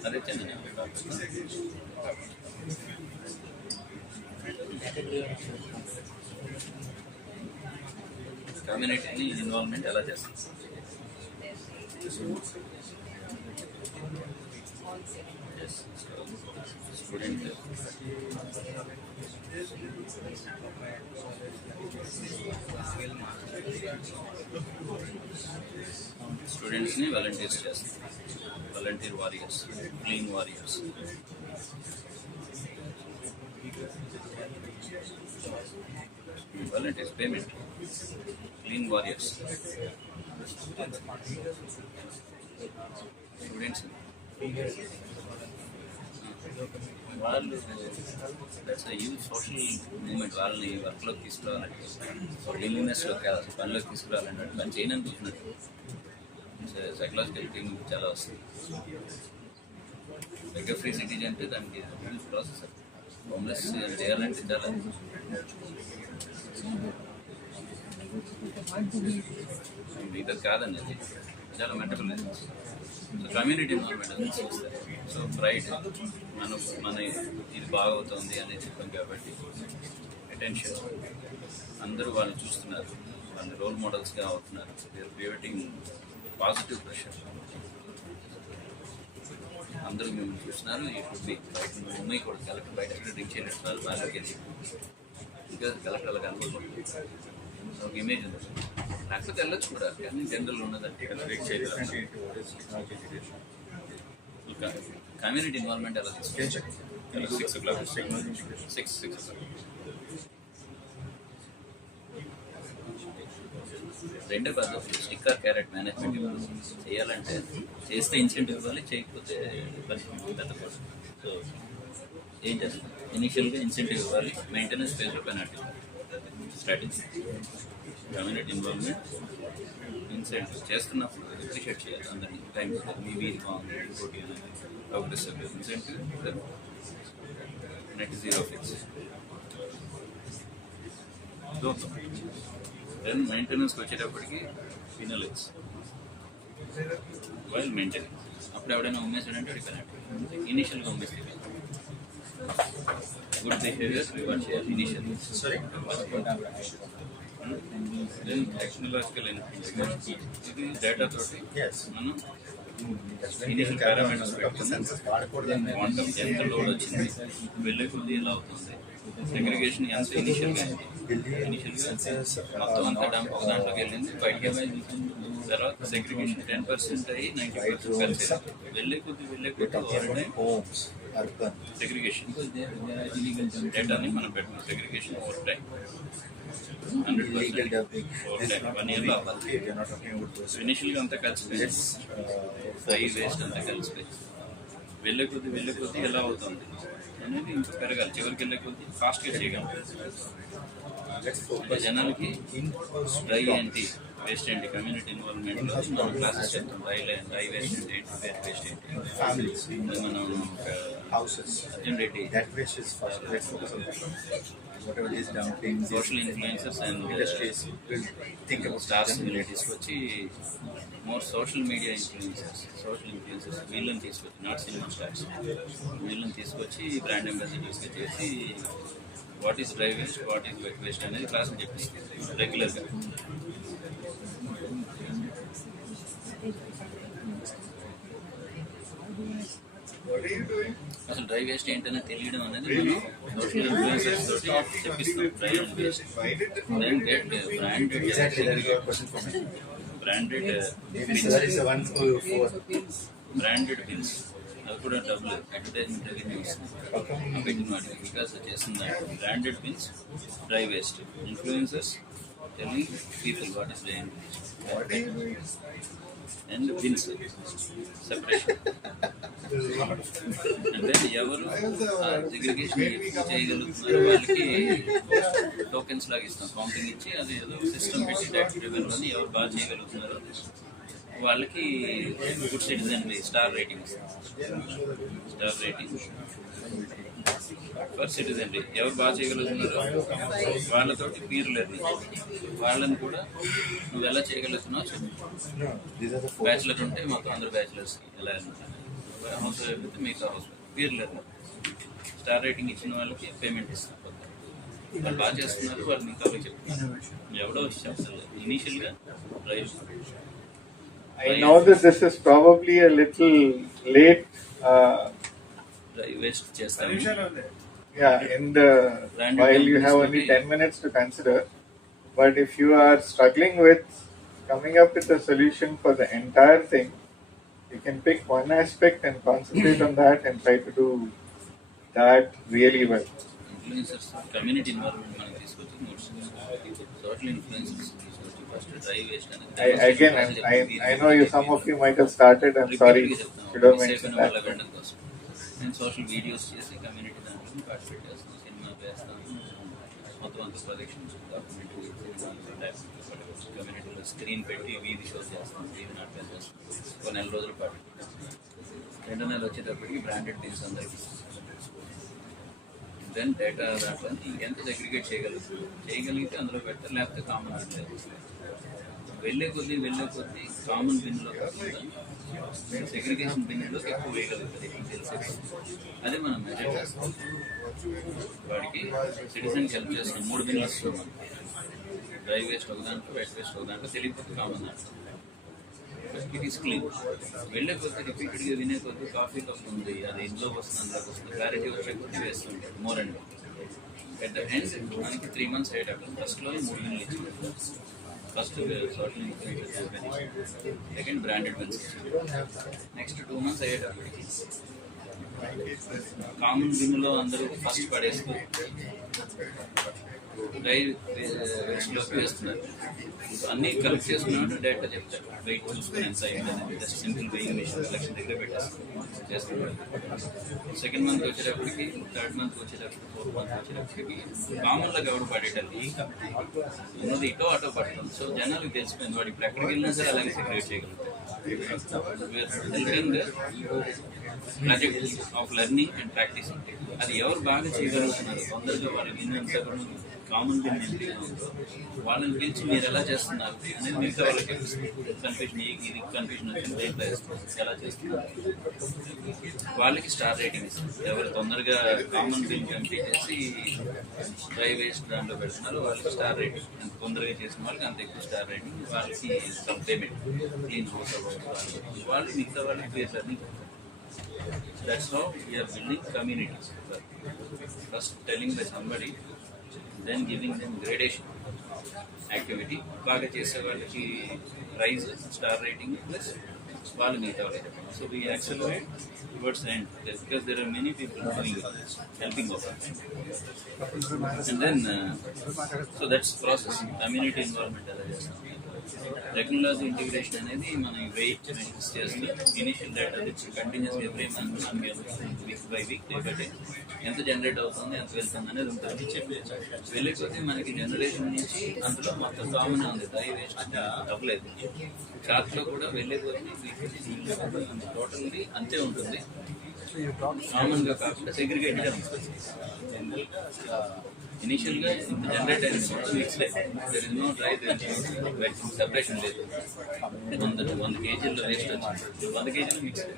Are Chandana? కమ్యూనిటీని involvement ఎలా చేస్తాం? స్టూడెంట్స్ని volunteers చేస్తాం, volunteer warriors, clean warriors. Volunteers payment, clean warriors, students. వాళ్ళు that's a youth social movement. వాళ్ళని వర్క్లోకి తీసుకురావాలంటే, క్లీన్లీనెస్లో కాదు పనిలోకి తీసుకురావాలంటే మనం చేయనని చూసినట్టు సైకలాజికల్ థింగ్ చాలా వస్తుంది. బెగ్గర్ ఫ్రీ సిటీ అంటే దానికి హ్యూజ్ ప్రాసెస్. హోమ్లెస్ చేయాలంటే చాలా ఇది కాదండి, అది చాలా మెంటల్. సో కమ్యూనిటీ ఇన్వాల్వ్మెంట్ అనేది చూస్తారు. సో ప్రైడ్, మన ఇది బాగవుతుంది అనేది చెప్పాం కాబట్టి అటెన్షన్, అందరూ వాళ్ళు చూస్తున్నారు, వాళ్ళు రోల్ మోడల్స్గా అవుతున్నారు. Creating positive pressure. అందరూ మేము చూస్తున్నారు. ఈ ఫుడ్ బయట అమ్మాయి కూడా కలెక్టర్ బయట ఎక్కడ డ్రింక్ చేయలేదు, వాళ్ళకి వెళ్ళి ఇంకా కలెక్టర్ వాళ్ళకి అనుకోకుండా ఒక ఇమేజ్ ఉంది. లేకపోతే వెళ్ళొచ్చు కూడా, కానీ జనరల్ ఉన్నదంటే కమ్యూనిటీ ఇన్వాల్వ్మెంట్ ఎలా తీసుకోవచ్చు? 6 o'clock. రెండే పద్ధతులు, స్టిక్ ఆర్ క్యారెట్ మేనేజ్మెంట్. చేయాలంటే చేస్తే ఇన్సెంటివ్ ఇవ్వాలి, చేయకపోతే పెద్ద. సో ఏం చేస్తాం? ఇనిషియల్గా ఇన్సెంటివ్ ఇవ్వాలి, మెయింటెనెన్స్ ఫేజ్లో penalty. Strategy community involvement. Incentive చేస్తున్నప్పుడు అప్రిషియేట్ చేయాలి అందరినీ. టైం మీది బాగుంది, ఇంకోటి progressive incentive, net zero fix. Then మెయింటెనెన్స్కి వచ్చేటప్పటికి ఫినలైజ్ వైల్ మెయింటెనెన్స్. అప్పుడు ఎవడైనా ఉమ్మేసాడంటే వాడి పెనాల్టీ. ఇనిషియల్గా ఉమ్మేస్తే గుడ్ బిహేవియర్ రివార్డ్ చేయాలి ఇనిషియల్. Then technological information. ఇది డేటా తోటి మనం ఇనిషియల్ పారామీటర్స్ పెట్టుకుందాం. ఎంత లోడ్ వచ్చింది, వెళ్ళే కొద్ది ఎలా అవుతుంది, సెగ్రిగేషన్ ఎంత ఇనిషియల్గా మొత్తం అంతా డంప్ ఒక దాంట్లోకి వెళ్ళింది, బయటకి తర్వాత సెగ్రిగేషన్ 10% అయ్యి 90% కలిసి వెళ్ళే కొద్ది సెగ్రిగేషన్ డేటాని మనం పెట్టుకున్నాం. Segregation over time 100% over time 1 yearలో అవ్వాలి. ఇనిషియల్గా అంతా కలిసిపోయింది, డ్రై వేస్ట్ అంతా కలిసిపోయింది. వెళ్ళే కొద్ది ఎలా అవుతుంది అనేది ఇంకా పెరగాలి. చివరికి వెళ్ళే కొద్ది ఫాస్ట్గా చేయగలం. జనాలకి డ్రై ఏంటి, వేస్ట్ ఏంటి, కమ్యూనిటీ ఇన్వాల్వ్మెంట్లో మనం క్లాసెస్ చెప్తాం. డ్రై వేస్ట్ ఏంటి, వెట్ వేస్ట్ ఏంటి, Families, మనం ఒక houses. Arjun Reddy That waste is first. Let's focus on that. Whatever these dumping, social influencers and industries will think about stars వీళ్ళని తీసుకొచ్చి మోర్ సోషల్ మీడియా ఇన్ఫ్లుయెన్సర్స్ వీళ్ళని తీసుకొచ్చి, నాట్ సినిమా స్టార్స్, వీళ్ళని తీసుకొచ్చి బ్రాండ్ అంబాసిడర్స్గా చేసి what is dry waste, what is wet waste అనేది class చెప్పిస్తుంది రెగ్యులర్గా. What are you doing? అసలు డ్రై వేస్ట్ ఏంటనే తెలియడం అనేది మనం సోషల్ ఇన్ఫ్లుయెన్సర్స్ తోటి చెప్పిస్తాం. Dry and waste Why did then get exactly. That is your question for me. Branded That is the one for branded bills, అవి కూడా డబ్బులు అడ్వర్టైజ్మెంట్ రెవెన్యూ పెట్టిన వాటికి వికాస్ చేస్తుంది. Branded bills, dry waste, influencers telling people what is dry what are you doing? And bills separation. అంటే ఎవరు segregation చేయగలుగుతున్నారో వాళ్ళకి టోకెన్స్ లాగా ఇస్తాం, కౌంటింగ్ ఇచ్చి అది ఏదో సిస్టమ్ పెట్టి ట్యాక్స్ రివెన్యూ అని ఎవరు బాగా చేయగలుగుతున్నారో వాళ్ళకి good citizen star rating for citizen ఎవరు బాగా చేయగలుగుతున్నారో వాళ్ళతోటి పీర్ లెర్నింగ్, వాళ్ళని కూడా నువ్వు ఎలా చేయగలుగుతున్నావు చెప్పు. బ్యాచులర్ ఉంటే మొత్తం అందరు బ్యాచులర్స్కి ఎలా హౌస్ వైఫ్ అయితే మీకు house peer learning. Star rating ఇచ్చిన వాళ్ళకి పేమెంట్ ఇస్తాం. వాళ్ళు బాగా చేస్తున్నారు, వాళ్ళు మీకు అవి చెప్తారు. ఎవడో వచ్చి చెప్తారు ఇనీషియల్గా right. I know that this is probably a little late. Waste చేస్తాను. Yeah, in the while you have only 10 minutes to consider, but if you are struggling with coming up with a solution for the entire thing, you can pick one aspect and concentrate on that and try to do that really well. Influencers community involvement మనకి తీసుకొచ్చి notes social influencers తీసుకొచ్చి first dry waste అనేది I know you. Some of you might have started. I'm sorry. You don't mention that. వెళ్ళడం కోసం నేను social videos చేసి community దాంట్లో participate చేస్తాను. సినిమా వేస్తాను, మొత్తం అంత ప్రొజెక్షన్స్ డాక్యుమెంటరీ కమ్యూనిటీలో స్క్రీన్ పెట్టి వీధి షో చేస్తాను, వీధి నాటకాలు చేస్తాను. ఒక నెల రోజుల పాటు 2 నెలలు వచ్చేటప్పటికి బ్రాండెడ్ థింగ్స్ అందరికీ. దెన్ డేటా దాంట్లో ఎంత సెగ్రిగేట్ చేయగలిగితే అందులో పెడతారు, లేకపోతే కామన్ బిన్ వెళ్ళే కొద్దీ కామన్ బిన్లో కాకుండా సెగ్రిగేషన్ బిన్లోకి ఎక్కువ వేయగలుగుతుంది తెలిసి. అదే మనం మెజర్ చేస్తాం. వాడికి సిటిజన్కి హెల్ప్ చేస్తాం. 3 బిన్లు వస్తాం మనం. డ్రై వేస్ట్ ఒక దాంట్లో, వెట్ వేస్ట్ ఒక దాంట్లో, తెలియకపోతే కామన్ దాంట్లో. It is clean. వెళ్ళే కొద్ది రిపీటెడ్గా వినే కొద్ది కాఫీ కప్ ఉంది, అది ఇంట్లోకి వస్తుంది, అందులోకి వస్తుంది, క్లారిటీ వచ్చే కొద్ది వేస్తుంటారు more and more. At the end మనకి 3 months అయ్యేటప్పుడు ఫస్ట్లో 3 బిన్లు ఇచ్చింది. First social influence, second branded bills, next 2 months అయ్యేటప్పటికి కామన్ బిన్లో అందరూ ఫస్ట్ పడేస్తూ డ్రై వేస్ట్లోకి వేస్తున్నారు. అన్నీ కలెక్ట్ చేసుకున్నట్టు డేటా చెప్తారు. వెయిట్ చూసుకుని ఎంత అయిందని just simple weighing machine collection దగ్గర చేస్తున్నారు. సెకండ్ మంత్ వచ్చేటప్పటికి, థర్డ్ మంత్ వచ్చేటప్పటికి, 4th month వచ్చేటప్పటికి కామన్లో ఎవరు పడేటప్పుడు ఉన్నది ఇటో అటో పడతాం. సో జనాలకు తెలిసిపోయింది వాడు ఇప్పుడు ఎక్కడికి వెళ్ళినా సరే అలాగే సెగ్రిగేట్ చేయగలుగుతారు. Project of learning and practising, అది ఎవరు బాగా చేయగలుగుతున్నారు, తొందరగా వాళ్ళు విన్నంత కామన్ బిన్ ఎంట్రీగా ఉందో వాళ్ళని పిలిచి మీరు ఎలా చేస్తున్నారు అనేది మిగతా వాళ్ళకి కన్ఫ్యూజన్, ఇది కన్ఫ్యూజన్ వచ్చింది దేంట్లో ఎలా చేస్తున్నారు, వాళ్ళకి స్టార్ రేటింగ్ ఇస్తుంది. ఎవరు తొందరగా కామన్ బిన్ కంప్లీట్ చేసి డ్రై వేస్ట్ దాంట్లో పెడుతున్నారు వాళ్ళకి స్టార్ రేటింగ్, అంత తొందరగా చేసిన వాళ్ళకి అంత ఎక్కువ స్టార్ రేటింగ్, వాళ్ళకి సబ్ పేమెంట్ క్లీన్ హౌస్ వాళ్ళు మిగతా వాళ్ళకి పేరు learning. That's how we are building communities. First telling by somebody, then giving them gradation activity. బాగా చేసే వాళ్ళకి ప్రైజ్, స్టార్ రేటింగ్ ప్లస్ వాళ్ళు మిగతా వాళ్ళకి. So we accelerate towards the end because there are many people doing it, helping us. And then so that's process. Community involvement ఎలా చేస్తాం. Technology integration అనేది మనం వెయిట్ చేస్తూ initial data continues every month మనకి week by week day by day ఎంత generate అవుతుంది ఎంత వెళ్తుంది అనేది ఉంటుంది. వెళ్ళిపోతే మనకి జనరేషన్ నుంచి అందులో మొత్తం కామన్ ఉంది, డ్రై వేస్ట్ తప్పలేదు. చార్ట్లో కూడా వెళ్ళిపోతే టోటల్లీ అంతే ఉంటుంది. కామన్గా కాకుండా సెగ్రిగేట్గా ఉంటుంది. ఇనిషియల్ గా జనరేట్ అయింది mixed, there is no dry, separation లేదు. 100 కేజీల్లో వేస్ట్ వచ్చింది, 100 కేజీలు మిక్స్డ్.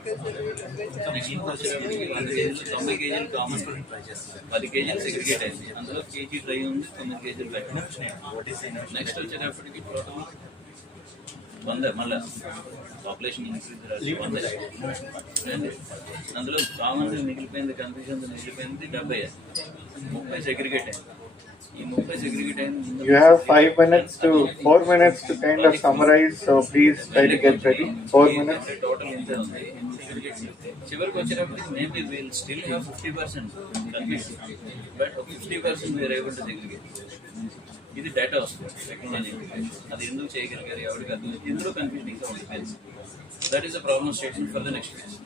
నెక్స్ట్ వచ్చేటప్పటికి 100 కేజీలు 90 కేజీలు కామన్, 10 కేజీలు సెగ్రిగేట్ అయింది. అందులో కేజీ డ్రై ఉంది, 9 కేజీలు వెట్. నెక్స్ట్ వచ్చేటప్పటికి టోటల్ 100, మళ్ళీ పాపులేషన్ ఇంక్రీజ్ 100. అందులో కామన్ మిగిలిపోయింది, కన్ఫ్యూజన్ మిగిలిపోయింది 70, 30 సెగ్రిగేట్ అయింది. ఈ 30 సెగ్రిగేట్ అయింది. You have 4 minutes to kind of summarize, so please try to get ready. 4 minutes. Total ఇంతే ఉంది. చివరికి వచ్చేటప్పటికి maybe will still have 50% confusion, but 50% we're able to segregate. ఇది డేటా వస్తుంది టెక్నాలజీ, అది ఎందుకు చేయగలిగారు, ఎవరికి అర్థం, ఇందులో కన్ఫ్యూజింగ్ ఉండిపోయింది. That is the problem statement for the next phase.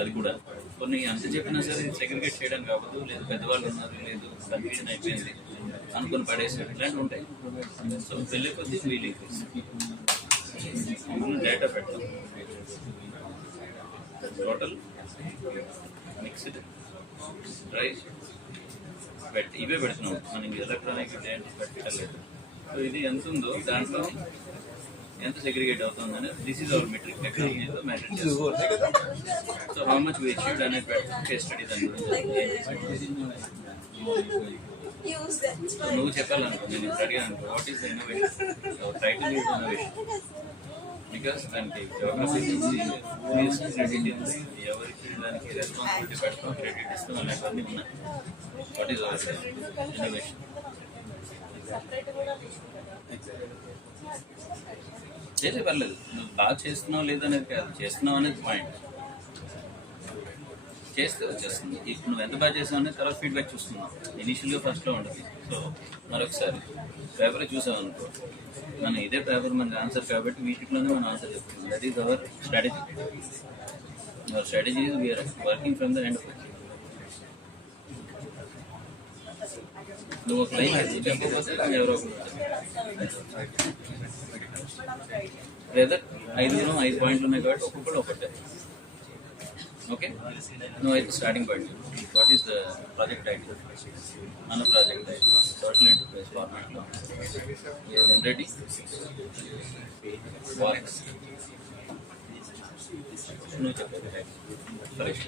అది కూడా కొన్ని అంత చెప్పినా సరే సెగ్రిగేట్ చేయడానికి అవ్వదు, లేదు పెద్దవాళ్ళు ఉన్నారు, లేదు కన్ఫ్యూజన్ అయిపోయింది అనుకుని పడేసారు, ఇలాంటివి ఉంటాయి. సో వెళ్ళే కొద్ది వీల్ ఇంక్రీజ్ డేటా పెట్టాం. టోటల్ మిక్స్డ్ డ్రై వెట్ ఇవే పెడుతున్నాం, మనకి ఎలక్ట్రానిక్ పెట్టలేదు. సో ఇది ఎంత ఉందో దాంట్లో ఎంత సెగ్రిగేట్ అవుతుందని దిస్ ఈజ్ అవర్ మెట్రిక్. టెక్నాలజీలో మ్యాటర్ చేస్తాం. So how much waste sheet అనేది కేస్ స్టడీ దాని గురించి. సో నువ్వు చెప్పాలనుకో, నేను అడిగాను what is the innovation, title is innovation. Because దానికి జోగ్రఫీ క్రెడిట్ ఉంది, ఎవరికి దానికి రెస్పాన్సిబిలిటీ పెడతాం, క్రెడిట్ ఇస్తాం, అలాంటివన్నీ ఉన్నాయి. What is our innovation? చేసే పర్లేదు, నువ్వు బాగా చేస్తున్నావు లేదనేది కాదు, చేస్తున్నావు అనేది పాయింట్. చేస్తే వచ్చేస్తుంది. ఇప్పుడు నువ్వు ఎంత బాగా చేసావు అనేది తర్వాత ఫీడ్బ్యాక్ చూస్తున్నావు. ఇనిషియల్గా ఫస్ట్లో ఉంటుంది. సో మరొకసారి పేపర్ చూసావు అనుకో, మనం ఇదే పేపర్ మనకి ఆన్సర్ కాబట్టి వీటిలోనే మనం ఆన్సర్ చెప్తున్నాం. That is our strategy. Our strategy is we're working from the end of it. నువ్వు ఒక లైన్ చెప్పకపోతే ఎవరో లేదా 5 పాయింట్లు ఉన్నాయి కాబట్టి ఒక్కొక్కటి ఒకటే. ఓకే, నువ్వు అయితే starting point. What is the project title? మన ప్రాజెక్ట్ టైటిల్ సోషల్ ఎంటర్ప్రైజ్ ఫార్మాట్లో జనరేటింగ్ వర్క్స్. నువ్వు చెప్పాలి correct.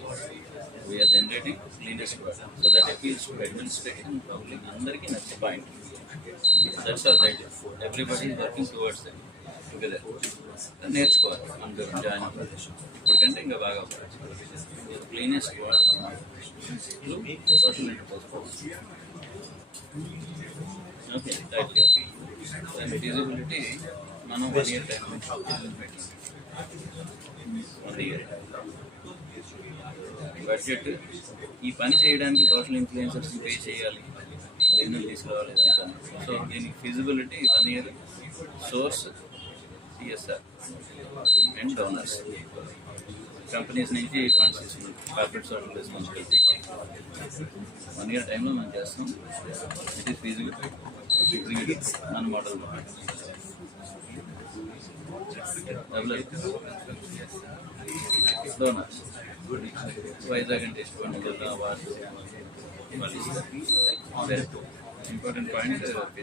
We're generating cleanest work so that appeals to administration, public, అందరికీ నచ్చే point. That's our title. Everybody is working towards that together. నేర్చుకోవాలి అందరూ join అవ్వాలి. ఇప్పటికంటే ఇంకా బాగా cleanest work social enterprise. Okay, దాని ఫీజిబిలిటీ మనం 1 year టైం పెట్టి 1 year బడ్జెట్. ఈ పని చేయడానికి సోషల్ ఇన్ఫ్లుయెన్సర్స్ పే చేయాలి, బిజినెస్ తీసుకోవాలి. సో దీనికి feasibility 1 year. Source CSR and donors, companies నుంచి ఫండ్స్ తీసుకున్నాం. కార్పొరేట్ సోషల్ రెస్పాన్సిబిలిటీ 1 year టైంలో మనం చేస్తాం. ఇట్ ఈస్ ఫీజిబుల్ మన మోడల్. డోనర్స్ వైజాగ్ అంటే ఇష్టపడిన జిల్లా వారు important point feasibility.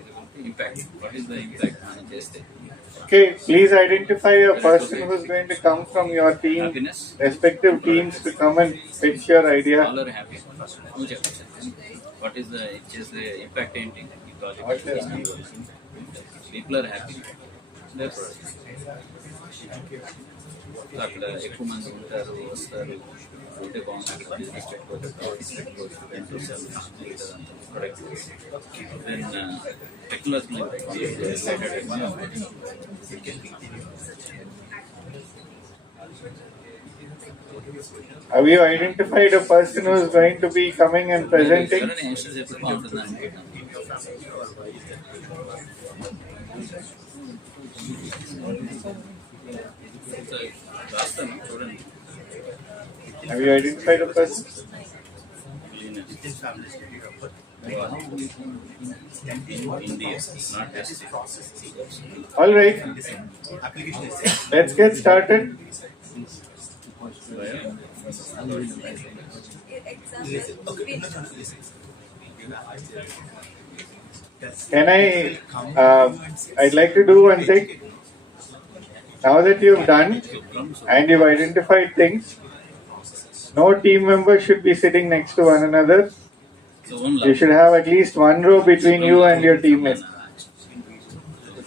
Impact, what is the impact మనం చేస్తే. Okay, please identify a person who is going to come from your team, Happiness. respective teams to come and pitch your idea. All are happy. నువ్వు చెప్పచ్చు. What is the చేసే impact ఏంటి ఈ project? People are happy. అక్కడ ఎక్కువ మంది ఉంటారు, వస్తారు, ఉంటే బాగుంటుంది. బిజినెస్ పెట్టుకోవచ్చు, product. Then technological Have you identified a person who is going to be coming and presenting? Youngsters ఎప్పుడు బాగుంటుంది అనుకుంటున్నాను. So, రాస్తాను చూడండి. Have you identified a person? Cleanest. Within family study of birth. India, not just All right, Application is let's get started. Can I'd like to do one thing. Now that you've done and you've identified things, no team member should be sitting next to one another. You should have at least one row between you and your teammates.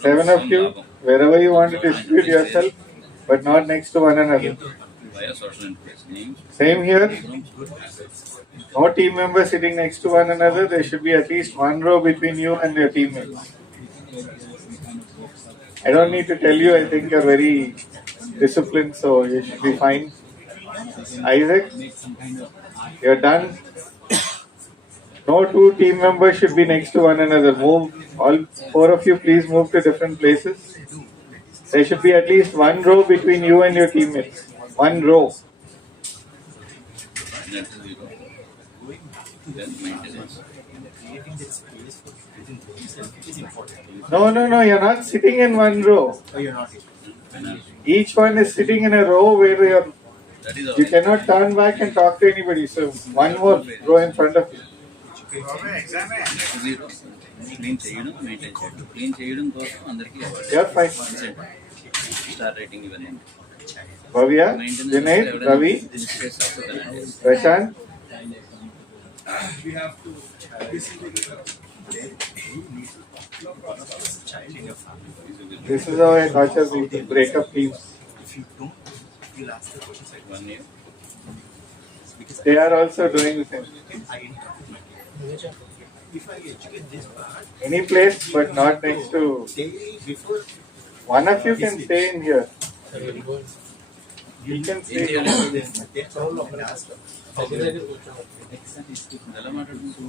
7 of you, wherever you want to distribute yourself, but not next to one another. via social interface names. Same here. No team members sitting next to one another. There should be at least one row between you and your teammates. I don't need to tell you, I think you're very disciplined, so you should be fine. Isaac, you're done. No two team members should be next to one another. Move, all 4 of you, please move to different places. There should be at least one row between you and your teammates. One row. Net zero. Then maintenance. Creating that space for within themselves is important. No, you're not sitting in one row. Oh, you're not. Each one is sitting in a row where That is you cannot turn back and talk to anybody. So one more row in front of you. net zero. Clean చేయడం maintain చేయడం clean చేయడం కోసం అందరికీ You're fine. Star rating ఇవన్నీ Bhavya, Vinay, Ravi, Prashant. We have to basically child in your family. This is how I torture people, break up teams. If you don't, you'll ask the questions like 1 year. because They are also doing the same. I interact with my kid. If I educate this part, Any place, but not next to. they before One of you can stay in here. You can stay. they all of us. ఎలా మాట్లాడుకుంటూ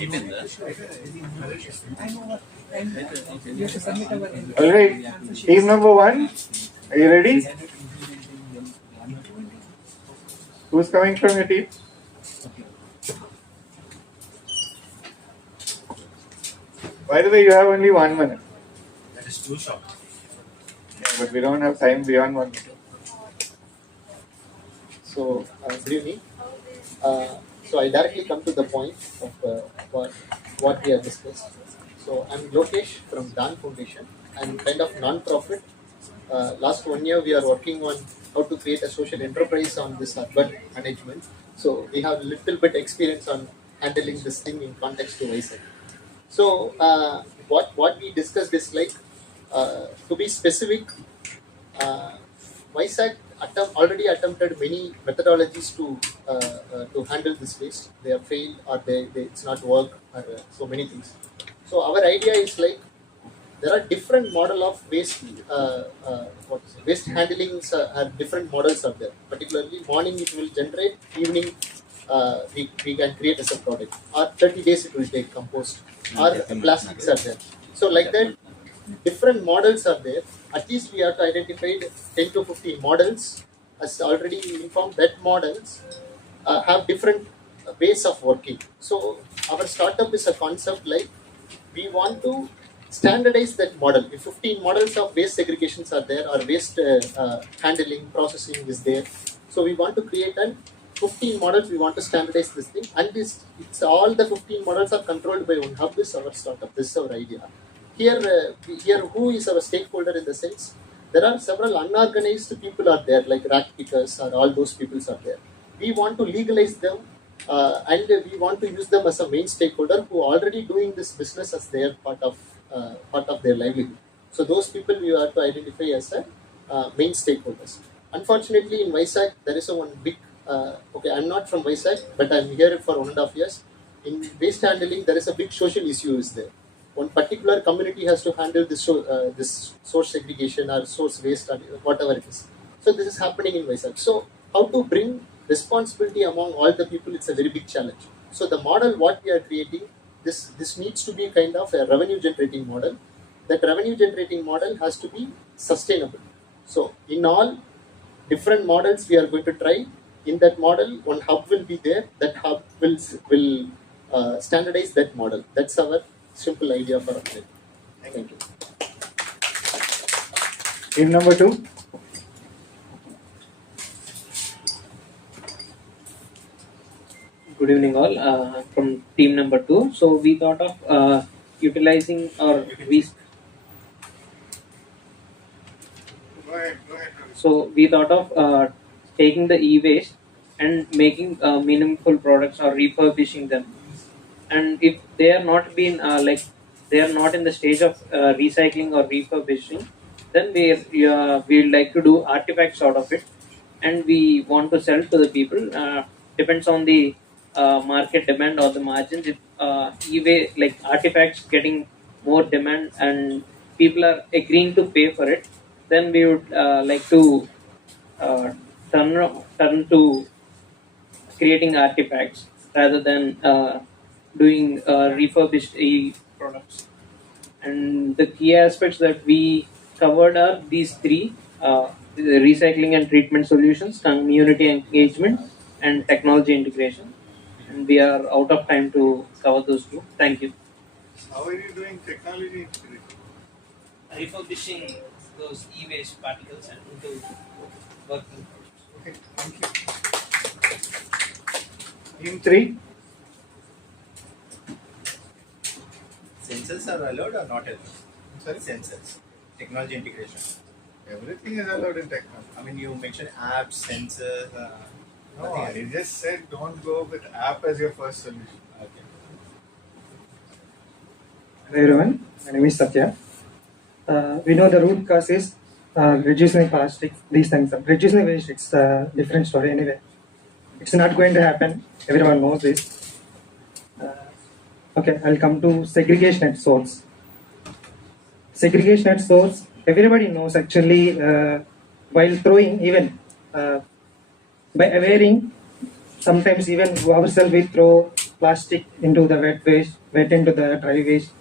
అయిపోయిందా You should submit our All right. Team number 1, are you ready? Who's coming from your team? By the way, you have only 1 minute. That is too short. Yeah, but we don't have time beyond 1 minute. So, good evening. So I directly come to the point of what we have discussed. So I'm Lokesh from Dan Foundation. I'm kind of non-profit. Last 1 year we are working on how to create a social enterprise on this urban management. So we have little bit experience on handling this thing in context to ISEC. So what we discussed is like to be specific. WISAC already attempted many methodologies to handle this waste. They have failed or it's not work or so many things. So our idea is like there are different model of waste waste handling are different models are there. Particularly morning it will generate, evening we can create as a product, or 30 days it will take compost, or plastics are there. So like that different models are there. At least we have to identify 10 to 15 models. As already informed, that models have different ways of working. So our startup is a concept like we want to standardize that model. If 15 models of waste segregations are there, or waste handling, processing is there. So we want to create an 15 models, we want to standardize this thing, and it's all the 15 models are controlled by one hub. Is our startup. This is our idea. Here, who is our stakeholder in the sense? There are several unorganized people are there, like rat pickers, or all those people are there. We want to legalize them, and we want to use them as a main stakeholder who are already doing this business as their part of their livelihood. So those people we have to identify as a main stakeholders. Unfortunately, in WISAC, there is a one big. Okay, I'm not from WISAC, but I'm here for 1.5 years. In waste handling, there is a big social issue is there. One particular community has to handle this source segregation or source waste or whatever it is. So this is happening in WISAC. So how to bring responsibility among all the people, it's a very big challenge. So the model what we are creating, this needs to be kind of a revenue generating model. that revenue generating model has to be sustainable. So in all different models we are going to try, in that model one hub will be there, that hub will standardize that model. That's our simple idea for it. Thank you. Team number 2. Good evening, all. From team number 2. So we thought of utilizing or Go ahead. so we thought of taking the e-waste and making meaningful products or refurbishing them. And if they are not been they are not in the stage of recycling or refurbishing, then we'd like to do artifacts out of it, and we want to sell to the people. Depends on the market demand or the margins. If e-waste like artifacts getting more demand and people are agreeing to pay for it, then we would like to turn to creating artifacts rather than doing refurbished products. And the key aspects that we covered are these three: the recycling and treatment solutions, community engagement, and technology integration. And we are out of time to cover those two. Thank you. How are you doing technology integration? Refurbishing those e-waste particles and into working products. Okay, thank you. Team 3. Sensors are allowed or not allowed? Sorry? Sensors. Technology integration. Everything is allowed in technology. I mean, you mentioned apps, sensors. No, I just said don't go with app as your first solution. Okay. Hello everyone, my name is Satya. We know the root cause is reducing plastic, these things. Reducing waste, it's a different story anyway. It's not going to happen, everyone knows this. Okay, I'll come to segregation at source. Segregation at source, everybody knows actually while throwing, even by wearing, sometimes even ourselves we throw plastic into the wet waste, wet into the dry waste.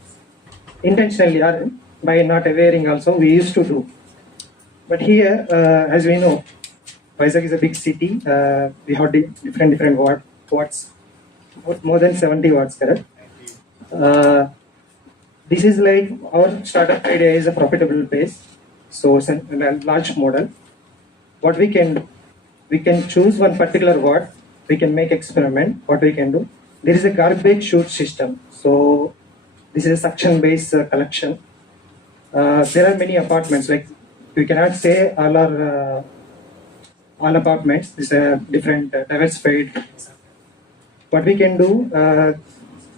Intentionally or by not wearing also we used to do. But here, as we know, Vizag is a big city. We have different watts, more than 70 watts, correct? This is like our startup idea is a profitable base, so it's a large model. What we can do, we can choose one particular watt, we can make experiment. What we can do, there is a garbage chute system. So this is a suction based collection. There are many apartments, like we cannot say all apartments. This is different diversified. What we can do,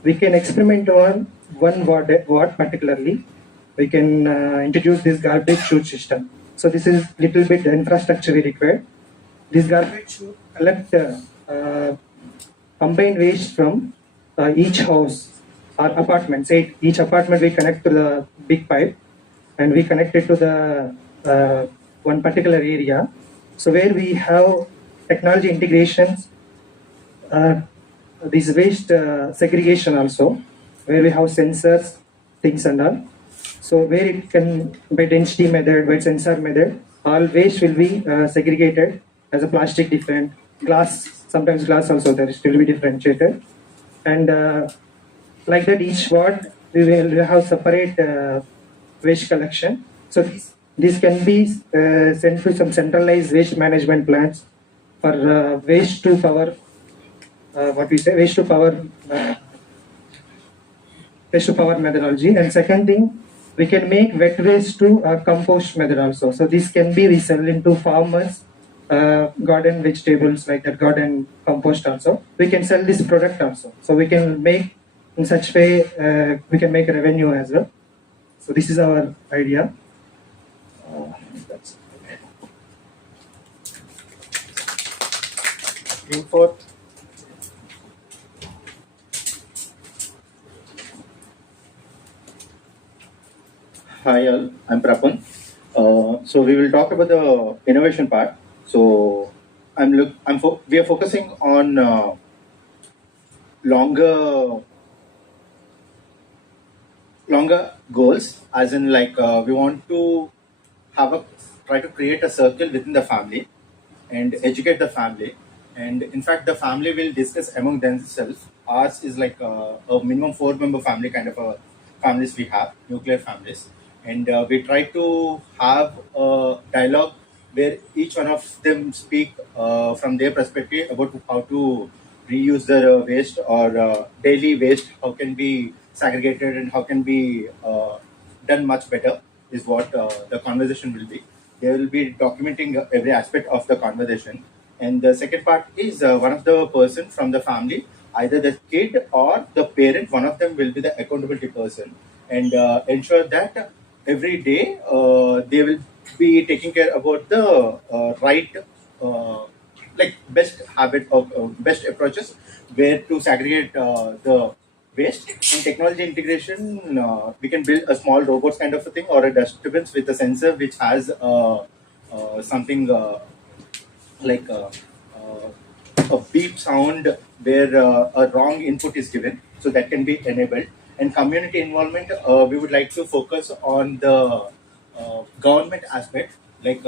we can experiment on one watt particularly. We can introduce this garbage chute system. So this is little bit infrastructure we require. This garbage chute collect combined waste from each house or apartment. Say each apartment we connect to the big pipe and we connect it to the one particular area. So where we have technology integrations, this waste segregation also, where we have sensors, things and all. So where it can, by density method, by sensor method, all waste will be segregated as a plastic different, glass, sometimes glass also there will be differentiated. And like that each ward we will have separate waste collection. So this can be sent to some centralized waste management plants for waste to power, waste to power methodology. And second thing, we can make wet waste to compost method also. So this can be we sell into farmers, garden vegetables like that, garden compost also. We can sell this product also. So we can make in such way we can make revenue as well. So this is our idea. That's it. Team 4. Hi all, I'm Prapan. So we will talk about the innovation part. So we are focusing on longer longer goals, as in like we want to try to create a circle within the family and educate the family. And in fact, the family will discuss among themselves. Ours is like a minimum 4-member family kind of a families we have, nuclear families. And we try to have a dialogue where each one of them speak from their perspective about how to reuse their waste or daily waste, how can be segregated and how can be done much better is what the conversation will be. They will be documenting every aspect of the conversation. And the second part is one of the person from the family, either the kid or the parent, one of them will be the accountability person and ensure that every day they will be taking care about the right, like best habit of best approaches where to segregate the waste. In technology integration, we can build a small robots kind of a thing or a dustbins with a sensor which has something like a beep sound where a wrong input is given, so that can be enabled. And community involvement, we would like to focus on the government aspect. Like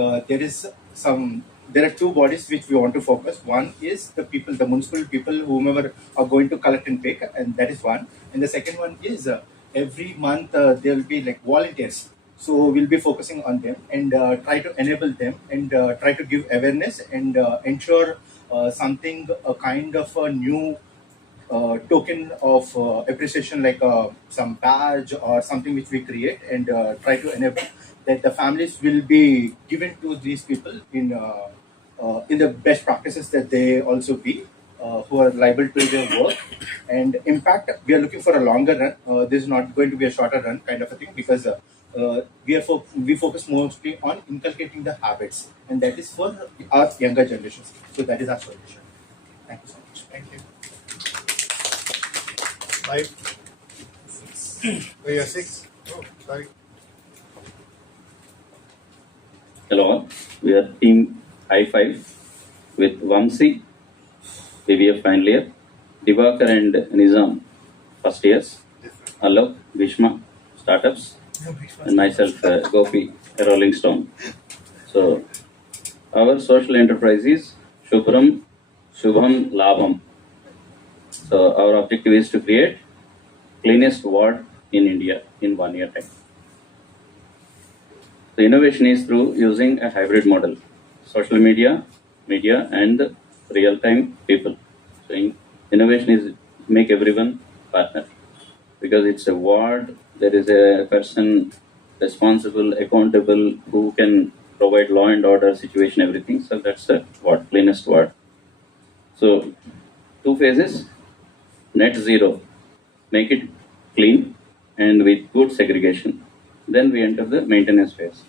there are two bodies which we want to focus. One is the people, the municipal people, whomever are going to collect and pick, and that is one. And the second one is every month there will be like volunteers. So we'll be focusing on them and try to enable them and try to give awareness and ensure something, a kind of a new token of appreciation, like some badge or something which we create and try to enable that the families will be given to these people in the best practices that they also be who are liable to their work. And impact, we are looking for a longer run. This is not going to be a shorter run kind of a thing, because we focus mostly on inculcating the habits, and that is for our younger generations. So that is our solution. Thank you so much. Thank you. 5. Oh, you're 6. Oh, sorry. Hello, we are team High Five with Vamsi, BBF final year, Divakar and Nizam, first years, Alok, Vishma, startups, and myself, Gopi, a Rolling Stone. So, our social enterprise is Shubham, Shubham, Labham. So, our objective is to create cleanest ward in India in 1 year time. The innovation is through using a hybrid model, social media, and real-time people. So innovation is make everyone partner, because it's a ward. There is a person responsible, accountable, who can provide law and order, situation, everything. So that's the ward, cleanest ward. So 2 phases, net zero, make it clean and with good segregation. Then we enter the maintenance phase.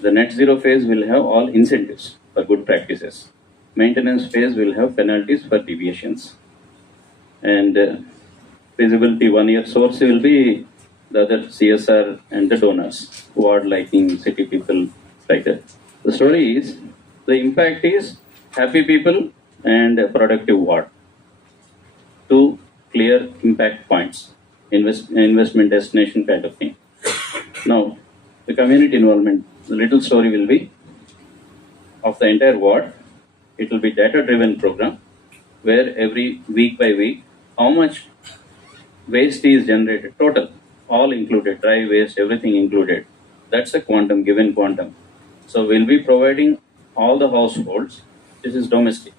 The net zero phase will have all incentives for good practices. Maintenance phase will have penalties for deviations. And feasibility 1 year source will be the other CSR and the donors, ward lighting, city people, like that. The story is, the impact is happy people and a productive ward. 2 clear impact points, investment destination kind of thing. Now, the community involvement, the little story will be of the entire ward. It will be data-driven program where every week by week, how much waste is generated, total, all included, dry waste, everything included. That's a quantum, given quantum. So we'll be providing all the households, this is domestic,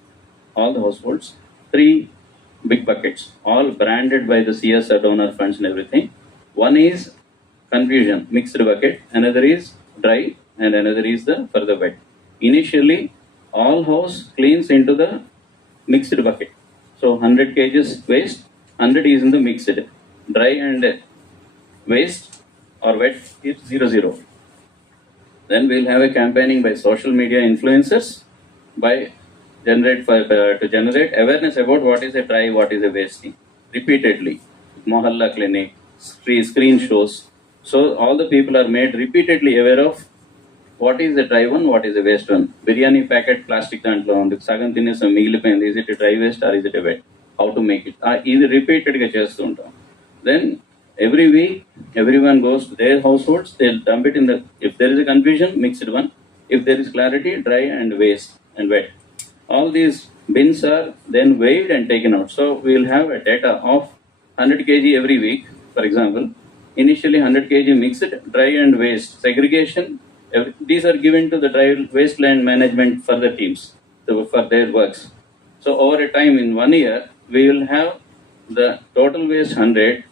all the households, 3 big buckets, all branded by the CSR donor funds and everything. One is confusion, mixed bucket, another is dry, and another is for the wet. Initially, all house cleans into the mixed bucket. So 100 kgs waste, 100 is in the mixed. Dry and waste or wet is 0. Then we'll have a campaigning by social media influencers to generate awareness about what is a dry, what is a waste thing. Repeatedly, Mohalla clinic, screen shows. So all the people are made repeatedly aware of what is the dry one, what is the waste one. Biryani packet plastic dantlo undi sagam tinesa migilipoyindi, is it a dry waste or is it a wet? How to make it? This repeated ga chestuntam. Then every week, everyone goes to their households, they'll dump it in the, if there is a confusion, mixed one. If there is clarity, dry and waste and wet. All these bins are then weighed and taken out. So we will have a data of 100 kg every week, for example. Initially 100 kg mixed, dry and waste, segregation. These are given to the dry wasteland management for the teams, for their works. So over a time in 1 year, we will have the total waste 100,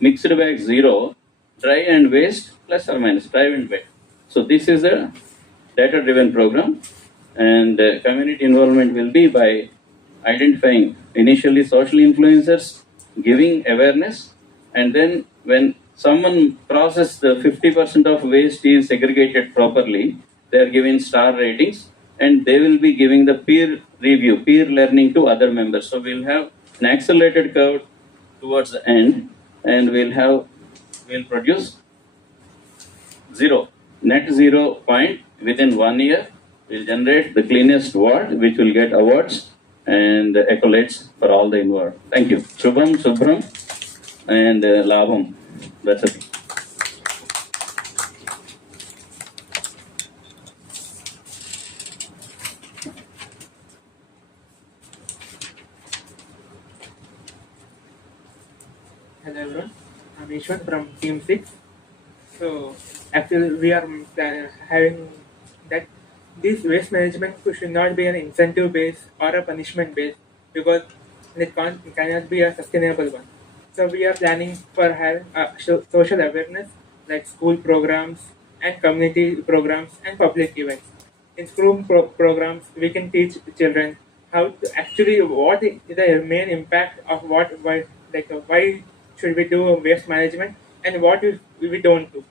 mixed bag 0, dry and waste plus or minus, dry and wet. So this is a data-driven program, and community involvement will be by identifying initially social influencers, giving awareness, and then when someone processes the 50% of waste is segregated properly, they are given star ratings, and they will be giving the peer review, peer learning to other members. So we'll have an accelerated curve towards the end, and we'll produce net zero point within 1 year. We'll generate the cleanest ward, which will get awards and accolades for all the involved. Thank you. Shubham, Subhram, and Labham. That's it. Hello everyone, I'm Ishwan from Team 6. So actually we are having that this waste management should not be an incentive based or a punishment based, because it cannot be a sustainable one. So we are planning for having social awareness like school programs and community programs and public events. In school programs, we can teach children how to actually what is the main impact of why should we do waste management and what we don't do.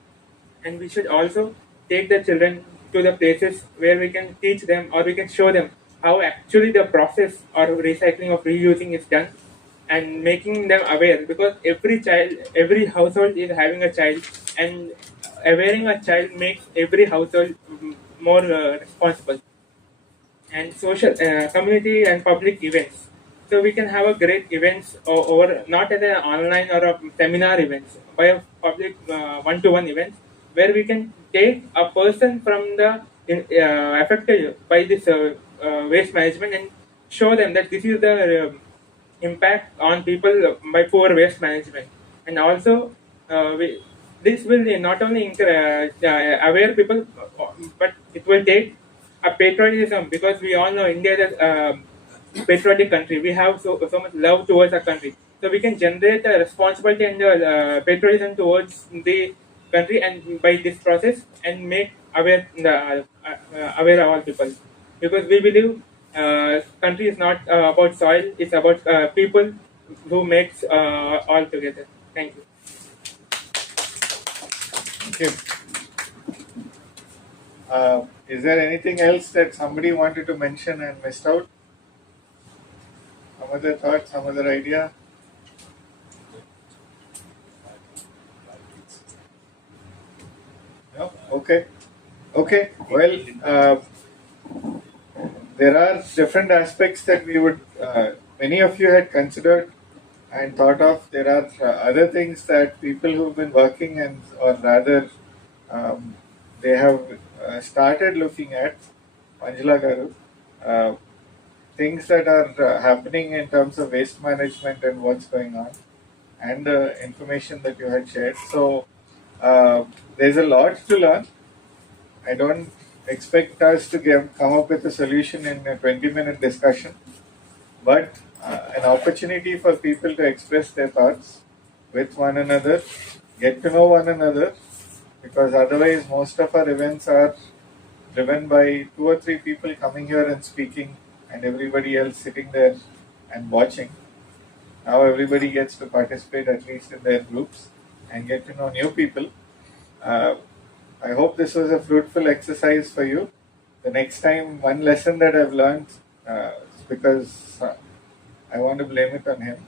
And we should also take the children to the places where we can teach them or we can show them how actually the process or recycling or reusing is done, and making them aware, because every household is having a child, and awareing a child makes every household more responsible. And social community and public events, so we can have a great events over not as an online or a seminar events, by a public one-to-one events, where we can take a person from the affected by this waste management and show them that this is the impact on people by poor waste management. And also this will not only aware people, but it will take a patriotism, because we all know India is a patriotic country. We have so much love towards our country, so we can generate a responsibility and patriotism towards the country, and by this process, and make aware aware all people, because we believe country is not about soil, it's about people who makes all together. Thank you. Okay. Is there anything else that somebody wanted to mention and missed out? Some other thought, some other idea? No? Okay. Okay. Well, there are different aspects that we would, many of you had considered and thought of. There are other things that people who've been working and, or rather, they have started looking at, Manjula Garu, things that are happening in terms of waste management and what's going on, and the information that you had shared. So there's a lot to learn. I don't expect us to come up with a solution in a 20-minute discussion, but an opportunity for people to express their thoughts with one another, get to know one another, because otherwise most of our events are driven by 2 or 3 people coming here and speaking, and everybody else sitting there and watching. Now everybody gets to participate, at least in their groups, and get to know new people. I hope this was a fruitful exercise for you. The next time, one lesson that I've learned, because I want to blame it on him,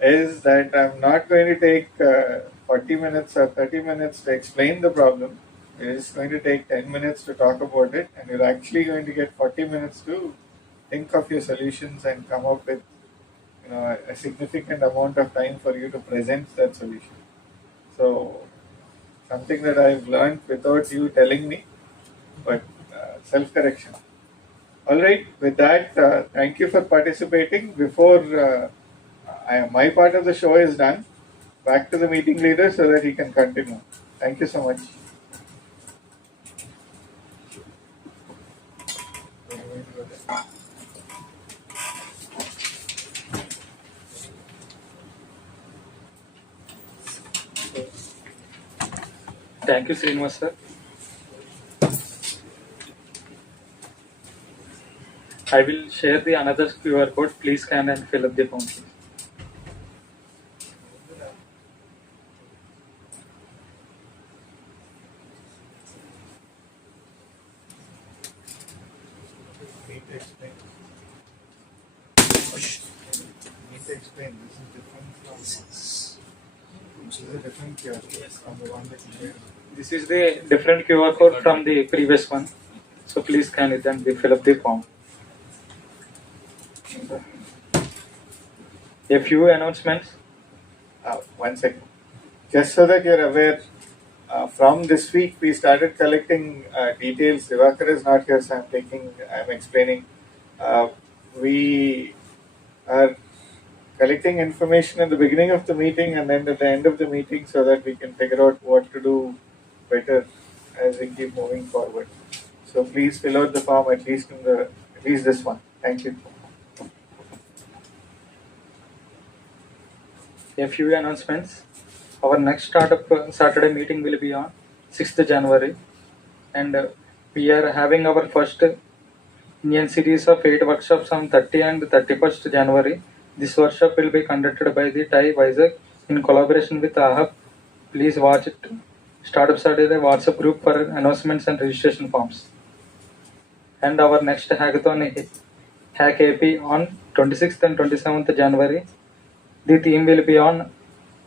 is that I'm not going to take 40 minutes or 30 minutes to explain the problem. We're just going to take 10 minutes to talk about it, and you're actually going to get 40 minutes to think of your solutions and come up with a significant amount of time for you to present that solution. So something that I've learned without you telling me, but self-correction. All right, with that, thank you for participating. Before my part of the show is done, back to the meeting leader so that he can continue. Thank you so much. Thank you, Srinivas sir. I will share the another QR code. Please scan and fill up the form. Need to explain. Need to explain. This is different QR from the one that you shared. This is the different QR code from the previous one. So please scan it and fill up the form. A few announcements. One second. Just so that you're aware, from this week we started collecting details. Divakar is not here, so I'm explaining. We are collecting information at the beginning of the meeting and then at the end of the meeting so that we can figure out what to do better as we keep moving forward. So please fill out the form at least this one. Thank you. A few announcements. Our next startup Saturday meeting will be on 6th January, and we are having our first Indian series of 8 workshops on 30 and 31st January. This workshop will be conducted by the TiE Vizag in collaboration with AHAP. Please watch it. Startup Saturday WhatsApp group for announcements and registration forms. And our next hackathon is Hack AP on 26th and 27th January. The theme will be on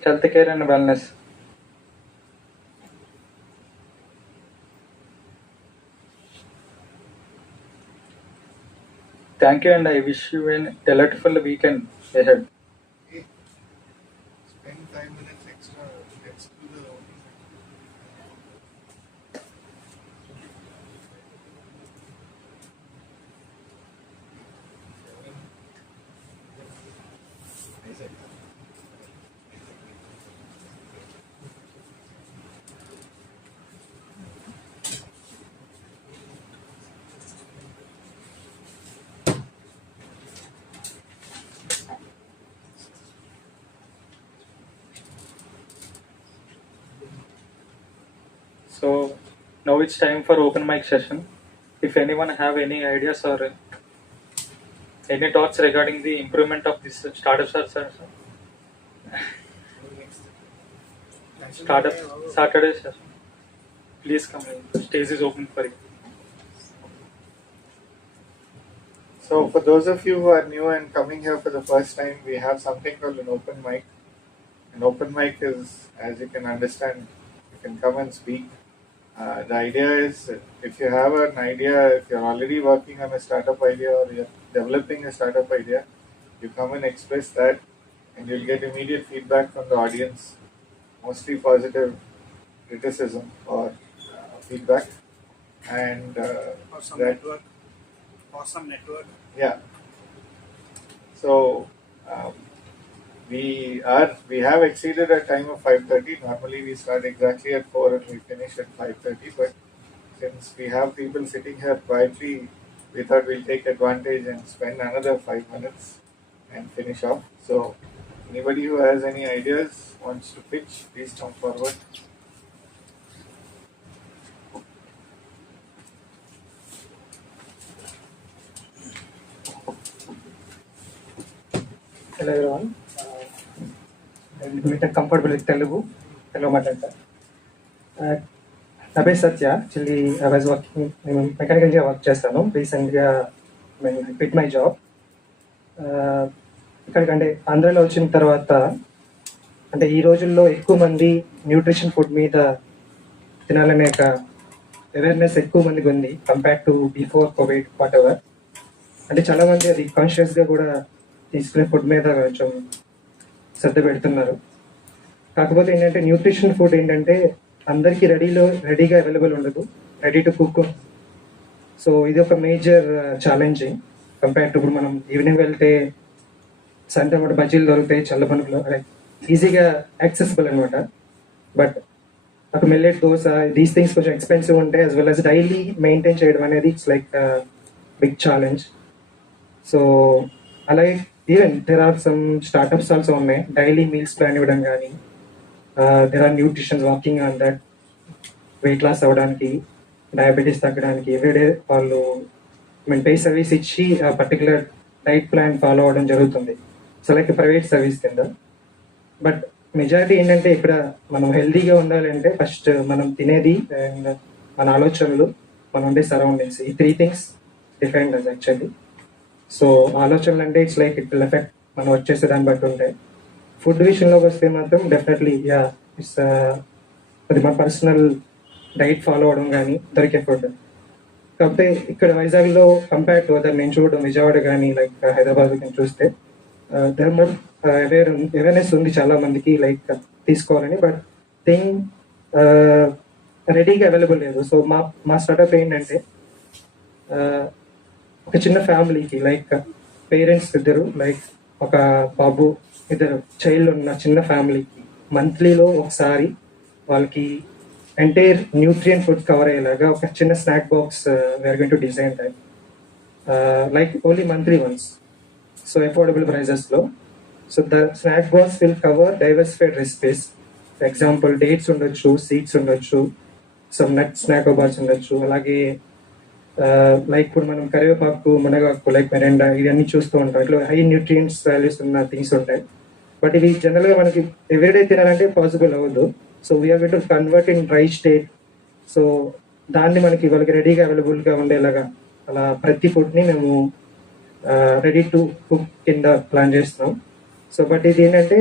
healthcare and wellness. Thank you, and I wish you a delightful weekend ahead. Spend 5 minutes extra. Let's do the So now it's time for open mic session. If anyone have any ideas or any thoughts regarding the improvement of this startup session, startup Saturday session, please come in. The stage is open for you. So for those of you who are new and coming here for the first time, we have something called an open mic. An open mic is, as you can understand, you can come and speak. The idea is, if you have an idea, if you're already working on a startup idea or you're developing a startup idea, you come and express that and you'll get immediate feedback from the audience, mostly positive criticism or feedback. And Awesome that, network. Awesome network. yeah. So we have exceeded our time of 5:30. Normally we start exactly at 4 and we finish at 5:30. But since we have people sitting here quietly, we thought we'll take advantage and spend another 5 minutes and finish off. So anybody who has any ideas, wants to pitch, please come forward. Hello everyone. I will meet comfortable with Telugu. Hello, Matanta. నా పేరు సత్య. Actually I was working, నేను మెకానికల్గా work చేస్తాను. రీసెంట్గా నేను quit my job. ఇక్కడికంటే ఆంధ్రాలో వచ్చిన తర్వాత అంటే ఈ రోజుల్లో ఎక్కువ మంది న్యూట్రిషన్ ఫుడ్ మీద తినాలనే ఒక అవేర్నెస్ ఎక్కువ మందికి ఉంది compare to before Covid what ever. అంటే చాలామంది అది కాన్షియస్గా కూడా తీసుకునే ఫుడ్ మీద కొంచెం శ్రద్ధ పెడుతున్నారు. కాకపోతే ఏంటంటే న్యూట్రిషన్ ఫుడ్ ఏంటంటే అందరికీ రెడీగా అవైలబుల్ ఉండదు, రెడీ టు కుక్. సో ఇది ఒక మేజర్ ఛాలెంజింగ్ కంపేర్ టు ఇప్పుడు మనం ఈవినింగ్ వెళ్తే సాయంత్రం బజ్జీలు దొరుకుతాయి చల్లపనులు, ఈజీగా యాక్సెసిబుల్ అనమాట. బట్ ఒక మిల్లెట్ దోశ దీస్ థింగ్స్ కొంచెం ఎక్స్పెన్సివ్ ఉంటాయి, as well as daily maintain చేయడం అనేది it's like big challenge. So అలాగే even there are some startups also ఉన్నాయి, డైలీ మీల్స్ ప్లాన్ ఇవ్వడం కానీ, there are nutritions walking on that, weight loss అవ్వడానికి, diabetes తగ్గడానికి ఎవ్రీడే వాళ్ళు పే సర్వీస్ ఇచ్చి ఆ పర్టికులర్ డైట్ ప్లాన్ ఫాలో అవ్వడం జరుగుతుంది. సో లైక్ ప్రైవేట్ సర్వీస్ కింద. బట్ మెజారిటీ ఏంటంటే ఇక్కడ మనం హెల్తీగా ఉండాలంటే ఫస్ట్ మనం తినేది అండ్ మన ఆలోచనలు, మనం ఉండే సరౌండింగ్స్, ఈ 3 things defined as actually. So ఆలోచనలు అంటే it's like it will effect మనం వచ్చేసే దాన్ని బట్టి ఉంటాయి. ఫుడ్ విషయంలోకి వస్తే మాత్రం డెఫినెట్లీ ఇట్స్ అది మన పర్సనల్ డైట్ ఫాలో అవ్వడం కానీ దొరికే ఫుడ్. కాకపోతే ఇక్కడ వైజాగ్లో కంపేర్ టు అదర్ నేను చూడడం విజయవాడ కానీ లైక్ హైదరాబాద్ కానీ చూస్తే దర్ మోర్ అవేర్నెస్ ఉంది చాలా మందికి లైక్ తీసుకోవాలని. బట్ థింగ్ రెడీగా అవైలబుల్ లేదు. సో మా స్టార్ట్అప్ ఏంటంటే ఒక చిన్న ఫ్యామిలీకి లైక్ పేరెంట్స్ ఇద్దరు, లైక్ ఒక బాబు, ఇద్దరు చైల్డ్ ఉన్న చిన్న ఫ్యామిలీకి మంత్లీలో ఒకసారి వాళ్ళకి ఎంటైర్ న్యూట్రియంట్ ఫుడ్ కవర్ అయ్యేలాగా ఒక చిన్న snack box we're going to design that, like only monthly once. So affordable ప్రైజెస్లో. So the snack box will cover diversified recipes. For example dates ఉండొచ్చు, సీడ్స్ ఉండొచ్చు, సమ్ నట్ స్నాక్ బార్స్ ఉండొచ్చు. అలాగే like ఇప్పుడు మనం కరివేపాకు, మునగాకు, లైక్ మెరెండా ఇవన్నీ చూస్తూ ఉంటాం. ఇట్లా హై న్యూట్రియంట్స్ వాల్యూస్ ఉన్న థింగ్స్ ఉంటాయి. బట్ ఇవి జనరల్గా మనకి ఎవ్రీడే తినాలంటే పాసిబుల్ అవ్వదు. So we're going to convert in dry state. So దాన్ని మనకి వాళ్ళకి రెడీగా అవైలబుల్గా ఉండేలాగా అలా ప్రతి ఫుడ్ని మేము రెడీ టు కుక్ కింద ప్లాన్ చేస్తున్నాం. సో బట్ ఇది ఏంటంటే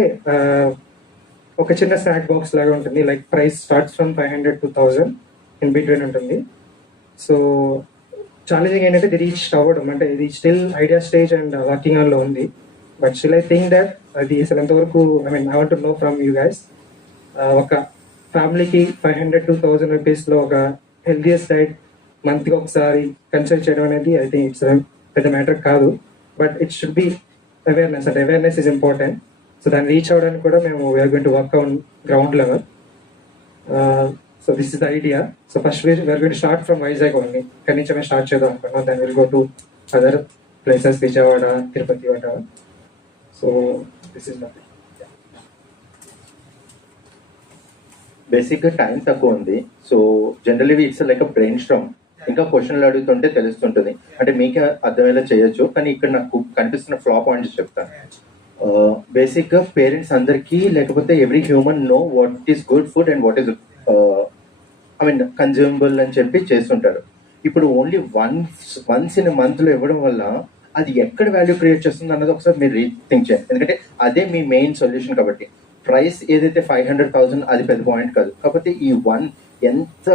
ఒక చిన్న స్నాక్ బాక్స్ లాగా ఉంటుంది. Like price starts from 500 to 1000 in between ఉంటుంది. సో ఛాలెంజింగ్ ఏంటంటే ఇది రీచ్ అవ్వడం, అంటే ఇది still idea stage and working ఆన్లో ఉంది. But still I think that అది అసలు ఎంతవరకు I want to know from you guys. ఒక ఫ్యామిలీకి 500 to 1000 రూపీస్లో ఒక హెల్దియస్ట్ డైట్ మంత్కి ఒకసారి కన్సిడర్ చేయడం అనేది ఐ థింక్ ఇట్స్ పెద్ద మ్యాటర్ కాదు. But it should be awareness, అంటే అవేర్నెస్ ఈజ్ ఇంపార్టెంట్. సో దాన్ని రీచ్ అవ్వడానికి కూడా మేము we're going to work on ground level. So this is the idea. So first we're going to start from Vizag only. ఇక్కడి నుంచి మేము start చేద్దాం అనుకున్నాం. Then will go to other places, Vijayawada, Tirupati, వాట. So this is nothing. బేసిక్గా time తక్కువ ఉంది. So generally it's like a brain storm. ఇంకా క్వశ్చన్లు అడుగుతుంటే తెలుస్తుంటుంది, అంటే మీకే అర్థమయ్యేలా చేయొచ్చు. కానీ ఇక్కడ నాకు కనిపిస్తున్న ఫ్లా పాయింట్స్ చెప్తాను. బేసిక్గా పేరెంట్స్ అందరికీ, లేకపోతే every human know what is good food and what is consumable అని చెప్పి చేస్తుంటారు. ఇప్పుడు ఓన్లీ వన్స్ ఇన్ మంత్లో ఇవ్వడం వల్ల అది ఎక్కడ వాల్యూ క్రియేట్ చేస్తుంది అన్నది ఒకసారి మీరు రీథింక్ చేయండి. ఎందుకంటే అదే మీ మెయిన్ సొల్యూషన్. కాబట్టి ప్రైస్ ఏదైతే 500,000 అది పెద్ద పాయింట్ కాదు. కాకపోతే ఈ ఎంత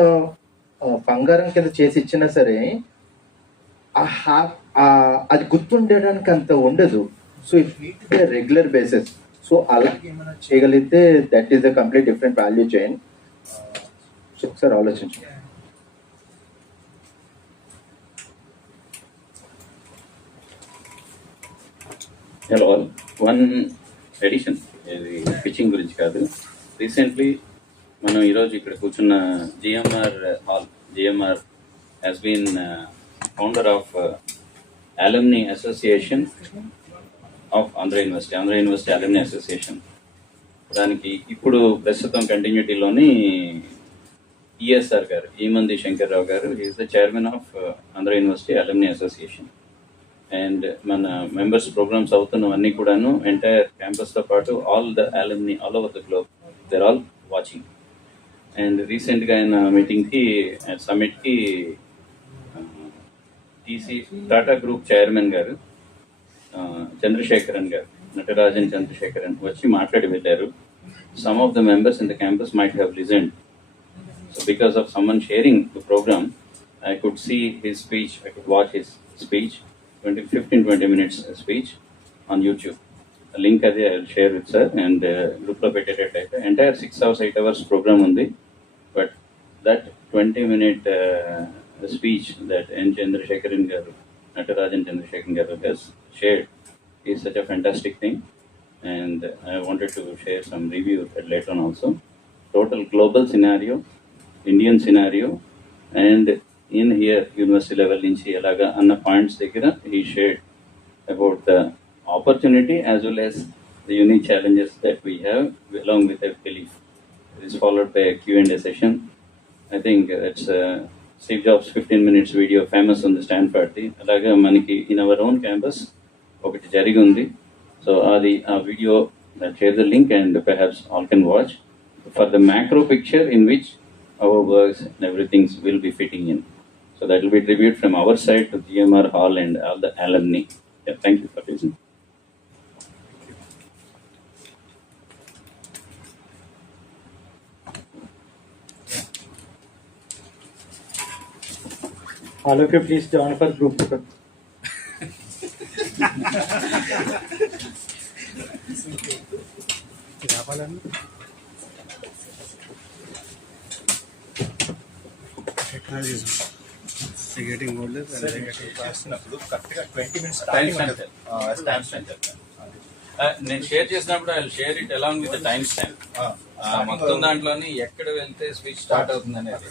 బంగారం కింద చేసి ఇచ్చినా సరే అది గుర్తుండడానికి అంత ఉండదు. So it need to be regular basis. So అలాగే మనం చేయగలిగితే that is the complete different value chain. So ఒకసారి ఆలోచించండి. హలో, వన్ ఎడిషన్, ఇది పిచ్చింగ్ గురించి కాదు. రీసెంట్లీ మనం ఈరోజు ఇక్కడ కూర్చున్న GMR hall, GMR has been founder of alumni association of Andhra university alumni association. దానికి ఇప్పుడు ప్రస్తుతం కంటిన్యూటీలోని ESR garu, Emandi Shankarrao garu, is the chairman of Andhra university alumni association. And మన మెంబర్స్ ప్రోగ్రామ్స్ అవుతున్నవన్నీ కూడాను ఎంటైర్ క్యాంపస్తో పాటు all the alumni all over the globe they're all watching. And రీసెంట్గా ఆయన మీటింగ్కి, సమ్మిట్కి టాటా గ్రూప్ చైర్మన్ గారు చంద్రశేఖరన్ గారు, నటరాజన్ చంద్రశేఖరన్ వచ్చి మాట్లాడి వెళ్ళారు. Some of the members in the campus might have listened. So because of someone sharing the programme, I could see his speech, I could watch his speech, 15-20 minutes speech. on YouTube. The link I will share with sir and group lo pettetataithe entire 6 hours 8 hours program undi, but that 20-minute speech that N. Chandrasekharan garu, Natarajan Chandrasekharan garu has shared is such a fantastic thing, and I wanted to share some review later on also. Total global scenario, Indian scenario, and in here university level nunchi elaga anna points దగ్గర he shared about the opportunity as well as the unique challenges that we have along with our belief. It is followed by a Q&A session. I think it's Steve Jobs 15 minutes video famous on the Stanford. అలాగా మనకి in our own campus ఒకటి జరిగి ఉంది. So అది ఆ video share the link and perhaps all can watch for the macro picture in which our works and everything will be fitting in. So that will be tribute from our side to GMR Hall and all the alumni. Yeah, thank you for listening. All of you please join for group photo. Getting older Sir, చేస్తున్నప్పుడు కరెక్ట్గా 20 minutes Time starting stamp. time stamp చెప్తాను. నేను share చేసినప్పుడు I share it along with time stamp మొత్తం దాంట్లోని ఎక్కడ వెళ్తే switch start అవుతుంది అనేది